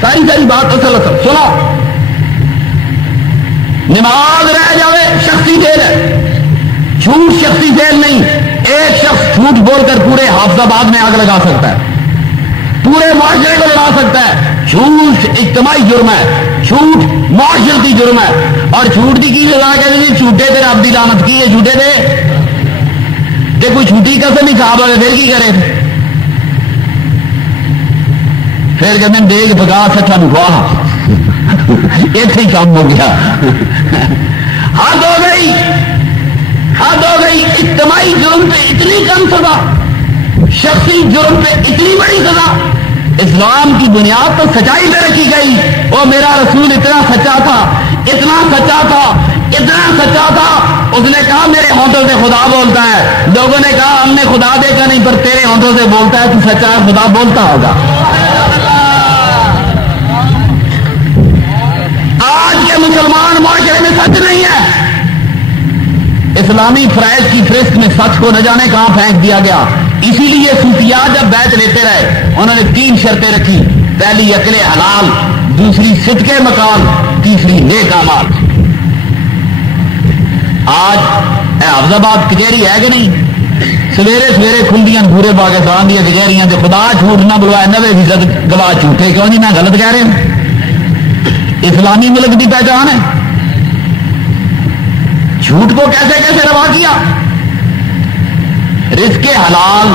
ساری بات اصل سنا. نماز رہ جاوے شخصی جیل ہے, جھوٹ شخصی جیل نہیں. ایک شخص جھوٹ بول کر پورے حافظ آباد میں آگ لگا سکتا ہے, پورے معاشرے کو لڑا سکتا ہے. جھوٹ اجتماعی جرم ہے, جھوٹ معاشرتی جرم ہے. اور جھوٹ کی سزا کہتے ہیں جھوٹے تیرے رب دی لعنت کی ہے. جھوٹے دے کوئی جھوٹی قسم ہی کھا پائے پھر کی کرے؟ پھر کہتے ہیں دیکھ پکا سٹھا نکواہ ایسے ہی کام ہو گیا. حد ہو گئی, حد ہو گئی. اجتماعی جرم پہ اتنی کم سزا, شخصی جرم پہ اتنی بڑی سزا. اسلام کی بنیاد تو سچائی پہ رکھی گئی. وہ میرا رسول اتنا سچا تھا, اتنا سچا تھا, اتنا سچا تھا. اس نے کہا میرے ہونٹوں سے خدا بولتا ہے. لوگوں نے کہا ہم نے خدا دیکھا نہیں, پر تیرے ہونٹوں سے بولتا ہے, تو سچا ہے, خدا بولتا ہوگا. آج کے مسلمان معاشرے میں سچ نہیں ہے. اسلامی فرائض کی فہرست میں سچ کو نہ جانے کہاں پھینک دیا گیا. اسی لیے صوفیاء جب بیعت لیتے رہے انہوں نے 3 شرطیں رکھی. پہلی عقل حلال, دوسری صدق مقال, تیسری نیک اعمال. آج حافظ آباد کچہری ہے کہ نہیں؟ سویرے سویرے کھلدیاں پورے پاکستان دیا کچہریاں سے خدا جھوٹ نہ بلوائے 90% گواہ جھوٹے. کیوں نہیں؟ میں غلط کہہ رہے ہوں. اسلامی ملک کی پہچان ہے. جھوٹ کو کیسے کیسے روا کیا. رزق حلال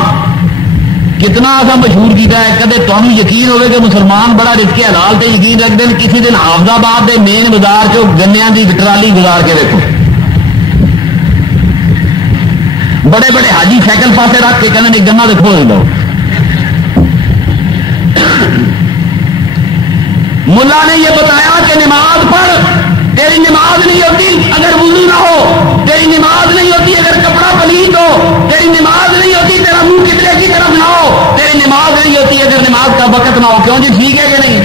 کتنا ایسا مشہور کیتا ہے. کدے تمہیں یقین ہوئے کہ مسلمان بڑا رزق حلال تے یقین رکھ دیں. کسی دن حافظ آباد کے مین بازار چ گنیاں کی ٹرالی گزار کے دیکھو. بڑے بڑے حاجی سائیکل پاسے رکھ کے کہنے گنا دیکھو لو. ملا نے یہ بتایا کہ نماز پڑھ, تیری نماز نہیں ہوتی اگر وضو نہ ہو, تیری نماز نہیں ہوتی اگر کپڑا پلید ہو, تیری نماز نہیں ہوتی تیرا منہ قبلے کی طرف نہ ہو, تیری نماز نہیں ہوتی اگر نماز کا وقت نہ ہو. کیوں جی ٹھیک ہے کہ نہیں؟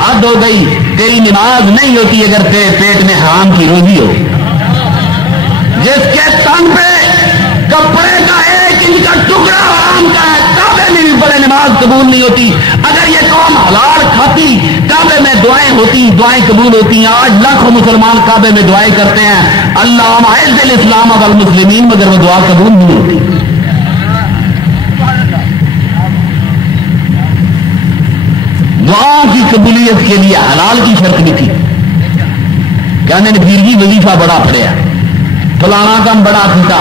حد ہو گئی. تیری نماز نہیں ہوتی اگر تیرے پیٹ میں حرام کی روزی ہو. جس کے تن پہ کپڑے کا 1 انچ کا ٹکڑا حرام کا ہے, کعبے میں بھی بڑے نماز قبول نہیں ہوتی. اگر یہ قوم حلال کھاتی کعبے میں دعائیں ہوتی, دعائیں قبول ہوتی. آج لاکھوں مسلمان کعبے میں دعائیں کرتے ہیں اللہم اعز الاسلام والمسلمین, مگر وہ دعا قبول نہیں ہوتی. دعاؤں کی قبولیت کے لیے حلال کی شرط بھی تھی. کہنے پیر جی وظیفہ بڑا پڑیا, فلانا کام بڑا کھیتا.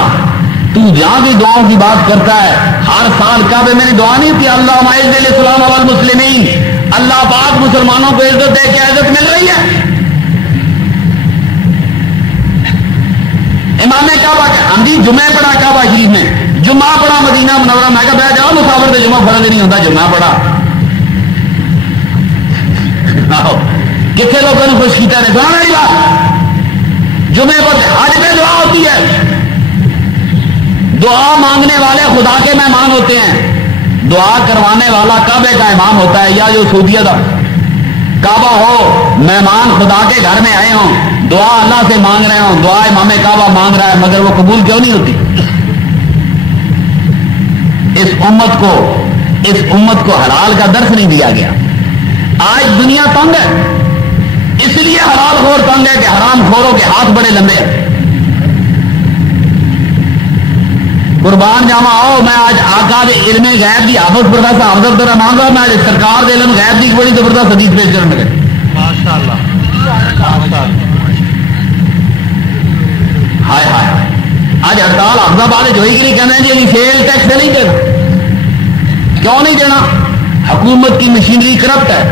تو جہاں بھی دعاؤں کی بات کرتا ہے ہر سال کعبے میں نے دعا نہیں ہوتی اللہم اعز الاسلام والمسلمین. اللہ پاک مسلمانوں کو عزت دے کے عزت مل رہی ہے. امام کعبہ ہم جی جمعہ پڑھا کعبہ شریف میں, جمعہ پڑھا مدینہ منورہ. میں کہا جاؤ مسافر سے جمعہ پڑھا نہیں ہوتا, جمعہ پڑھا. کتنے لوگوں نے خوش کیا نے سنا نہیں بات. جمعے پر حج پہ دعا ہوتی ہے. دعا مانگنے والے خدا کے مہمان ہوتے ہیں. دعا کروانے والا کعبے کا امام ہوتا ہے, یا جو سعودیہ کا کعبہ ہو, مہمان خدا کے گھر میں آئے ہوں, دعا اللہ سے مانگ رہے ہوں, دعا امام کعبہ مانگ رہا ہے, مگر وہ قبول کیوں نہیں ہوتی؟ اس امت کو حلال کا درس نہیں دیا گیا. آج دنیا تنگ ہے, اس لیے حلال خور تنگ ہے کہ حرام خوروں کے ہاتھ بڑے لمبے ہیں. قربان جاوا آؤ, میں آج آقا دے علم غیب دی حافظ پروفیسر حافظ الرحمان صاحب, میں سرکار دے علم غیب دی بڑی زبردست حدیث پیش کرنے لگے. ماشاءاللہ ہائے ہائے. آج ہڑتال حافظ آباد جو ہی کہنا ہے جی سیل ٹیکس نہیں دینا. کیوں نہیں دینا؟ حکومت کی مشینری کرپٹ ہے,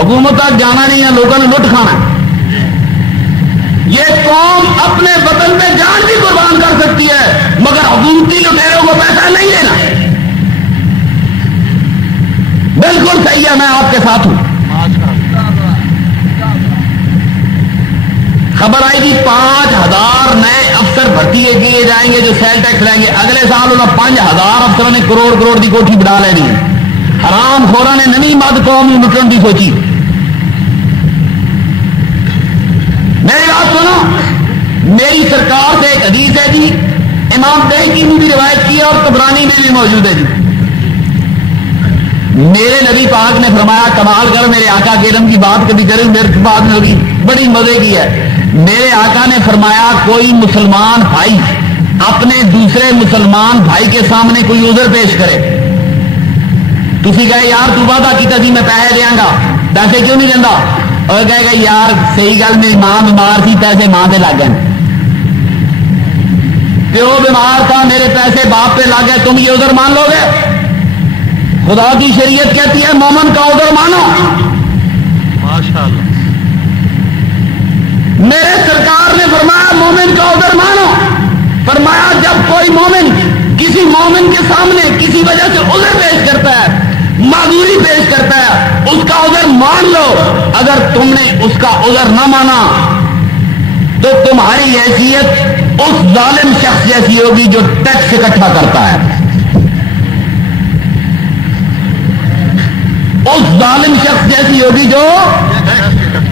حکومت تک جانا نہیں ہے، لوگوں نے لٹ کھانا. یہ قوم اپنے وطن میں جان بھی قربان کر سکتی ہے مگر حکومتی لٹیروں کو پیسہ نہیں دینا. بالکل صحیح ہے، میں آپ کے ساتھ ہوں. خبر آئی تھی 5000 نئے افسر بھرتی کیے جائیں گے جو سیل ٹیکس لیں گے. اگلے سال انہوں نے 5000 افسروں نے کروڑ کی کوٹھی بنا لینی. حرام خورا نے نویں مد قوم لٹن کی سوچی. میری بات سنو، میری سرکار سے ایک حدیث ہے جی، امام بہقی نے بھی روایت کی اور طبرانی میں بھی موجود ہے جی. میرے نبی پاک نے فرمایا، کمال کر میرے آقا کے علم کی بات کبھی کرے میرے بات میں ہوگی، بڑی مزے کی ہے. میرے آقا نے فرمایا کوئی مسلمان بھائی اپنے دوسرے مسلمان بھائی کے سامنے کوئی عذر پیش کرے، تسی کہے یار تو وعدہ کیتا جی میں پیسے دیاں گا، پیسے کیوں نہیں دینا؟ اور کہے گا یار صحیح گل میری ماں بیمار تھی پیسے ماں پہ لگ گئے، پیو بیمار تھا میرے پیسے باپ پہ لگ گئے، تم یہ عذر مان لو گے؟ خدا کی شریعت کہتی ہے مومن کا عذر مانو. ماشاءاللہ. میرے سرکار نے فرمایا مومن کا عذر مانو. فرمایا جب کوئی مومن کسی مومن کے سامنے کسی وجہ سے عذر پیش کرتا ہے، معذوری پیش کرتا ہے، اس کا عذر مان لو. اگر تم نے اس کا عذر نہ مانا تو تمہاری حیثیت اس ظالم شخص جیسی ہوگی جو ٹیکس اکٹھا کرتا ہے. اس ظالم شخص جیسی ہوگی جو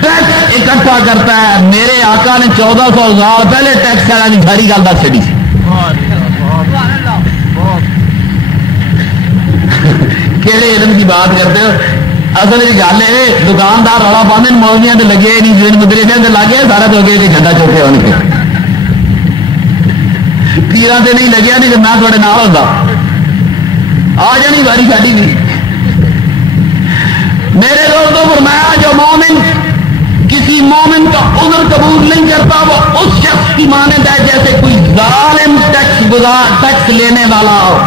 ٹیکس اکٹھا کرتا ہے. میرے آقا نے 1400 سال پہلے ٹیکس والا کی ساری گل دس چڑی. کہڑے علم کی بات کرتے ہو؟ اصل یہ گل ہے دکاندار رولا پاندے مولویاں تے لگے نہیں، مدرسیاں تے لگے سارا تو اگے جھنڈا چوکے ہو کے پیران سے نہیں لگیا، نہیں تو میں تھوڑے نال ہوتا آ جانی باری ساڈی بھی. میرے دوستوں فرمایا جو مومن کسی مومن کا عذر قبول نہیں کرتا وہ اس شخص کی مانند ہے جیسے کوئی ظالم ٹیکس لینے والا ہو.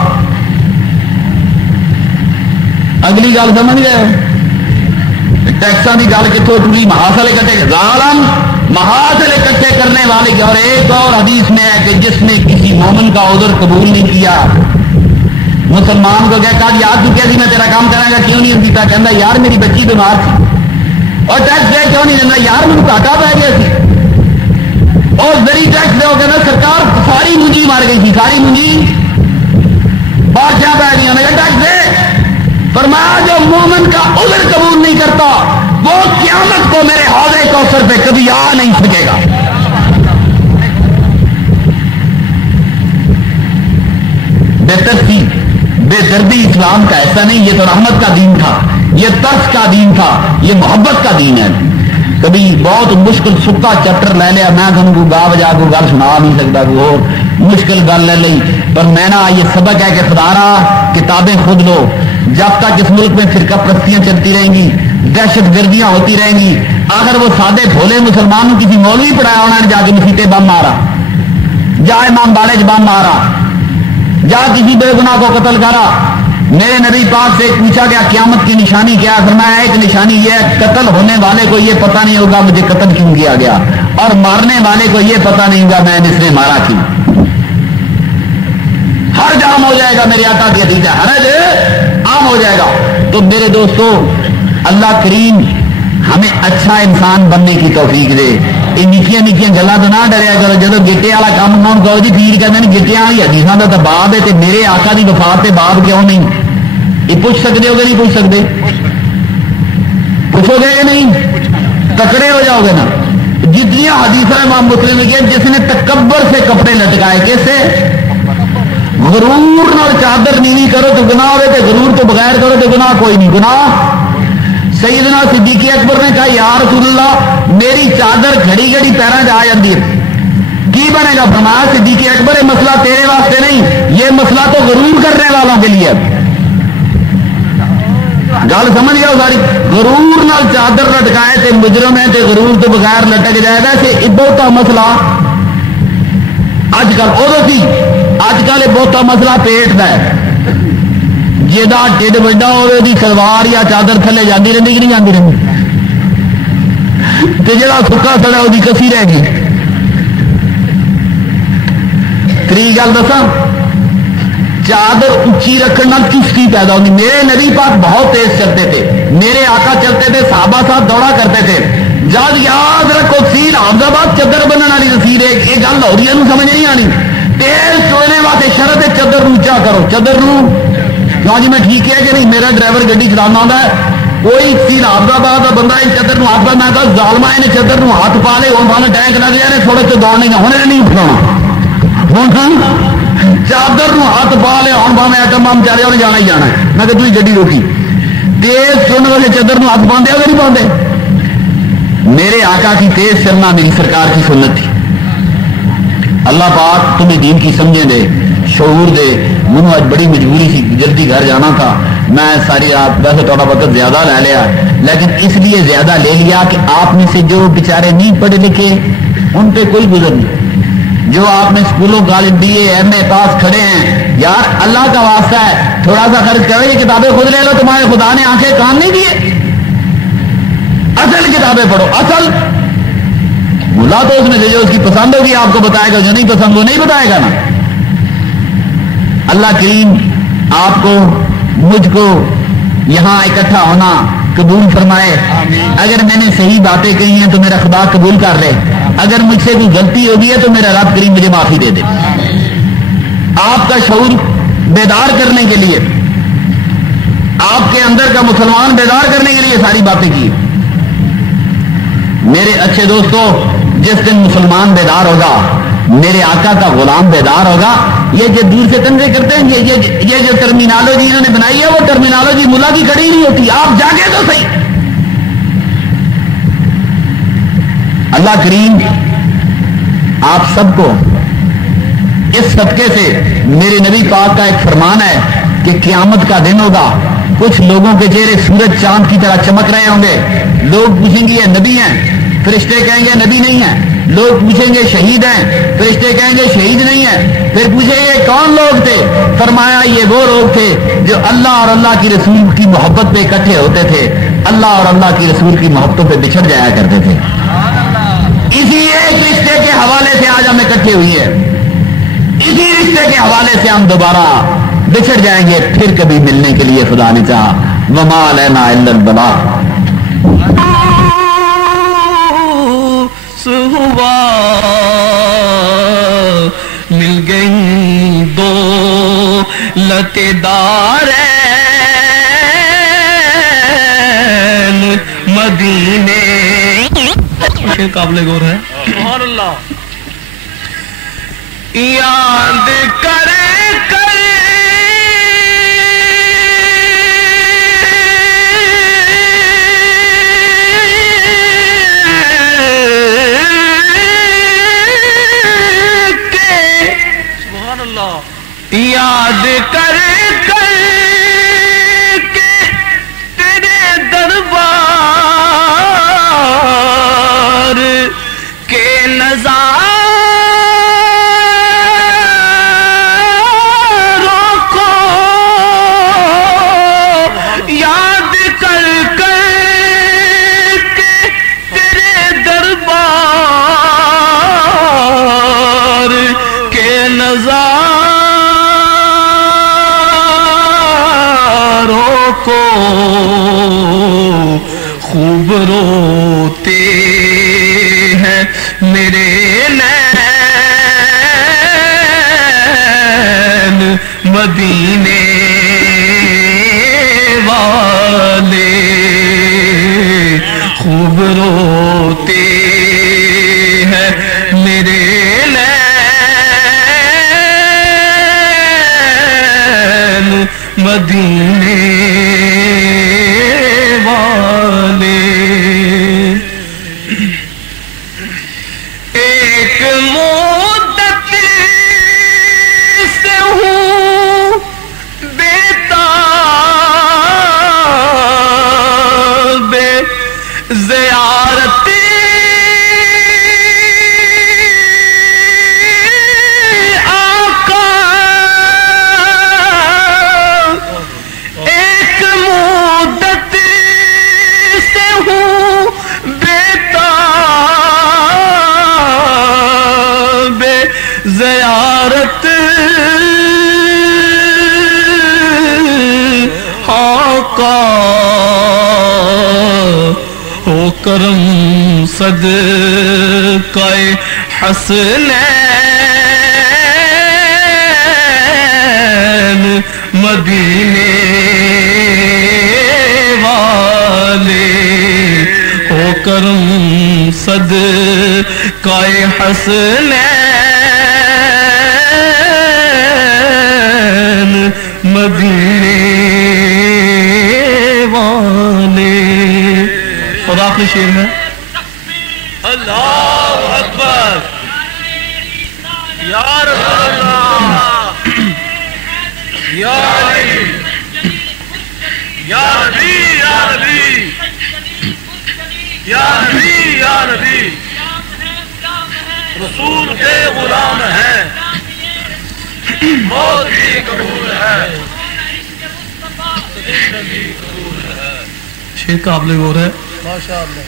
اگلی گل سمجھ گئے؟ ٹیکساں کی گل کتوں ٹوری؟ محاصل اکٹھے ظالم محاصل اکٹھے کرنے والے کی. اور ایک اور حدیث میں ہے کہ جس نے کسی مومن کا عذر قبول نہیں کیا، مسلمان کو کہا یار تو کیا میں تیرا کام کریں گا، کیوں نہیں دیتا؟ کہنا یار میری بچی بیمار تھی اور ٹیکس دے کیوں نہیں دینا؟ یار مجھے گھاٹا پی گیا سی اور زری ٹیکس دو. کہنا سرکار ساری منجی مار گئی تھی، ساری منجی بادشاہ پی گئی، میں ٹیکس دے. فرمایا جو مومن کا عذر قبول نہیں کرتا وہ قیامت کو میرے حوضے کوثر پہ کبھی آ نہیں سکے گا. بہتر تھی بے دردی اسلام کا ایسا نہیں، یہ تو رحمت کا دین تھا، یہ ترس کا دین تھا، یہ محبت کا دین ہے. کبھی بہت مشکل سکا چیپٹر لے لیا، میں تمہیں کو گا بجا کو گل سنا نہیں سکتا، کوئی اور مشکل گل لے لی، پر میں نا یہ سبق ہے کہ خدارا کتابیں خود لو. جب تک اس ملک میں فرقہ پرستیاں چلتی رہیں گی، دہشت گردیاں ہوتی رہیں گی، اگر وہ سادے بھولے مسلمانوں کسی مولوی پڑھایا انہوں نے جا کے مسیطے بم مارا، جا امام باڑے چ بم مارا، جا کسی بے گناہ کو قتل کرا. میرے نبی پاک سے پوچھا گیا قیامت کی نشانی کیا؟ فرمایا ایک نشانی یہ ہے قتل ہونے والے کو یہ پتہ نہیں ہوگا مجھے قتل کیوں کیا گیا، اور مارنے والے کو یہ پتہ نہیں ہوگا میں نے اس نے مارا کیوں. حرج عام ہو جائے گا. میرے آقا کی حدیث ہے حرج عام ہو جائے گا. تو میرے دوستو اللہ کریم ہمیں اچھا انسان بننے کی توفیق دے. یہ نکیاں نکیاں گلاں تو نہ ڈریا کرو. جب گٹے والا کام کون کہو جی پیر کہتے ہیں گٹیاں والی حدیثاں کا تو باب ہے تے میرے آقا دی وفات تے باب کیوں نہیں؟ یہ پوچھ سکتے ہو کہ نہیں پوچھ سکتے؟ پوچھو گے کہ نہیں؟ تکڑے ہو جاؤ گے نا. جتنی حدیث امام مسلم نے کیا جس نے تکبر سے کپڑے لٹکائے، کیسے؟ غرور اور چادر نیوی کرو تو گناہ ہوئے تھے، غرور تو بغیر کرو تو گناہ کوئی نہیں. گناہ سیدنا صدیق اکبر نے کہا یا رسول اللہ میری چادر گھڑی گھڑی پیروں سے آ جاتی ہے، کی بنے گا؟ فرمایا صدیق اکبر یہ مسئلہ تیرے واسطے نہیں، یہ مسئلہ تو غرور کرنے والوں کے لیے. گل سمجھ گیا ساری؟ غرور نال چادر لٹکائے تے مجرم ہے تے غرور تو بغیر لٹک جائے گا. کہ بہتا مسئلہ اج کل ادو سی، اج کل یہ بہتا مسئلہ پیٹ کا ہے. جہاں ٹھڈ وڈا ہوئے دی سلوار یا چادر تھلے جاتی رہتی کہ نہیں جاتی رہتی؟ تے جڑا سکا سڑا وہ کسی رہ گئی. تری گل دساں چادر اچھی رکھنا چستی پیدا ہوتی. میرے نبی پاک بہت تیز چلتے تھے, میرے آقا چلتے تھے, صحابہ صاحب دوڑا کرتے تھے. جب یاد رکھو سیل حافظ آباد چادر بننے والی رسید ہے, یہ گل ہو رہی ہے سمجھ نہیں آنی. تیز چونے واسطے شرط ہے چادر اونچا کرو. چادر کیوں جی میں ٹھیک ہے کہ نہیں, میرا ڈرائیور گڈی چلانا آتا ہے, کوئی سیل حافظ آباد کا بندہ چادر ہاتھ پا, میں کہا ظالما نے چادر ہاتھ پا لے, ہوں بھاوے ٹینک لگ جائے تھوڑے سے دوڑ نہیں ہونے نہیں اٹھنا, ہوں چادر ہاتھ پا لیا ہوں بھاوے ایٹم بم چلے انہیں جانا ہی جانا ہے. میں کہ تھی گڈی روکی. تیز چلنے والے چادر ہاتھ پاندے اگر نہیں پاندے. میرے آقا کی تیز چلنا میری سرکار کی سنت تھی. اللہ پاک تمہیں دین کی سمجھیں دے, شعور دے. مجھے آج بڑی مجبوری تھی, جلدی گھر جانا تھا. میں ساری رات ویسے تھوڑا وقت زیادہ لے لیا, لیکن اس لیے زیادہ لے لیا کہ آپ میں سے جو بیچارے نہیں پڑھے لکھے ان پہ کوئی گزر نہیں. جو آپ نے اسکولوں کالج بی اے ایم اے پاس کھڑے ہیں, یار اللہ کا واسطہ ہے تھوڑا سا خرچ کرو, یہ کتابیں خود لے لو. تمہارے خدا نے آنکھیں کام نہیں دیے, اصل کتابیں پڑھو. اصل ملا تو اس میں سے جو اس کی پسند ہوگی آپ کو بتائے گا, جو نہیں پسند وہ نہیں بتائے گا نا. اللہ کریم آپ کو مجھ کو یہاں اکٹھا ہونا قبول فرمائے. اگر میں نے صحیح باتیں کہی ہیں تو میرا خدا قبول کر لے, اگر مجھ سے کوئی غلطی ہوگی ہے تو میرا رب کریم مجھے معافی دے دے. آپ کا شعور بیدار کرنے کے لیے, آپ کے اندر کا مسلمان بیدار کرنے کے لیے ساری باتیں کی. میرے اچھے دوستو, جس دن مسلمان بیدار ہوگا, میرے آقا کا غلام بیدار ہوگا. یہ جو دور سے تنظے کرتے ہیں, یہ جو ٹرمینالوجی انہوں نے بنائی ہے, وہ ٹرمینالوجی ملا کی کھڑی نہیں ہوتی. آپ جاگے تو صحیح. اللہ کریم آپ سب کو اس صدقے سے, میرے نبی پاک کا ایک فرمان ہے کہ قیامت کا دن ہوگا, کچھ لوگوں کے چہرے سورج چاند کی طرح چمک رہے ہوں گے. لوگ پوچھیں گے یہ نبی ہیں, فرشتے کہیں گے نبی نہیں ہیں. لوگ پوچھیں گے شہید ہیں, فرشتے کہیں گے شہید نہیں ہیں. پھر پوچھیں گے کون لوگ تھے, فرمایا یہ وہ لوگ تھے جو اللہ اور اللہ کی رسول کی محبت پہ اکٹھے ہوتے تھے, اللہ اور اللہ کی رسول کی محبتوں پہ بچھڑ جایا کرتے تھے. اسی ایک رشتے کے حوالے سے آج ہم اکٹھے ہوئی ہے, اسی رشتے کے حوالے سے ہم دوبارہ بچھڑ جائیں گے پھر کبھی ملنے کے لیے خدا نے چاہا. وما علینا الا البلاغ. ہوا مل گئی دو لتےدار مدینے. قابل غور ہے. سبحان اللہ. یاد کرے کرے یاد کر کر کے تیرے دربار کے نظاروں کو, یاد کر کر کے تیرے دربار کے نظاروں کو خوب روتے ہیں میرے نین مدینے والے, خوب روتے ہیں میرے نین مدینے والے. ایک مدت سے ہوں بیتاب زیارت آقا, ہو کرم صدقہ حسنین مدینے والے ہو کرم صدقہ حسنین مدینے والے. اور آخری شعر میں اللہ اکبر یا رسول اللہ یا علی یا نبی یا نبی یا نبی یا نبی رسول کے غلام ہیں موت بھی قبول ہے شعر قابل غور ہے. ماشاء اللہ.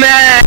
میں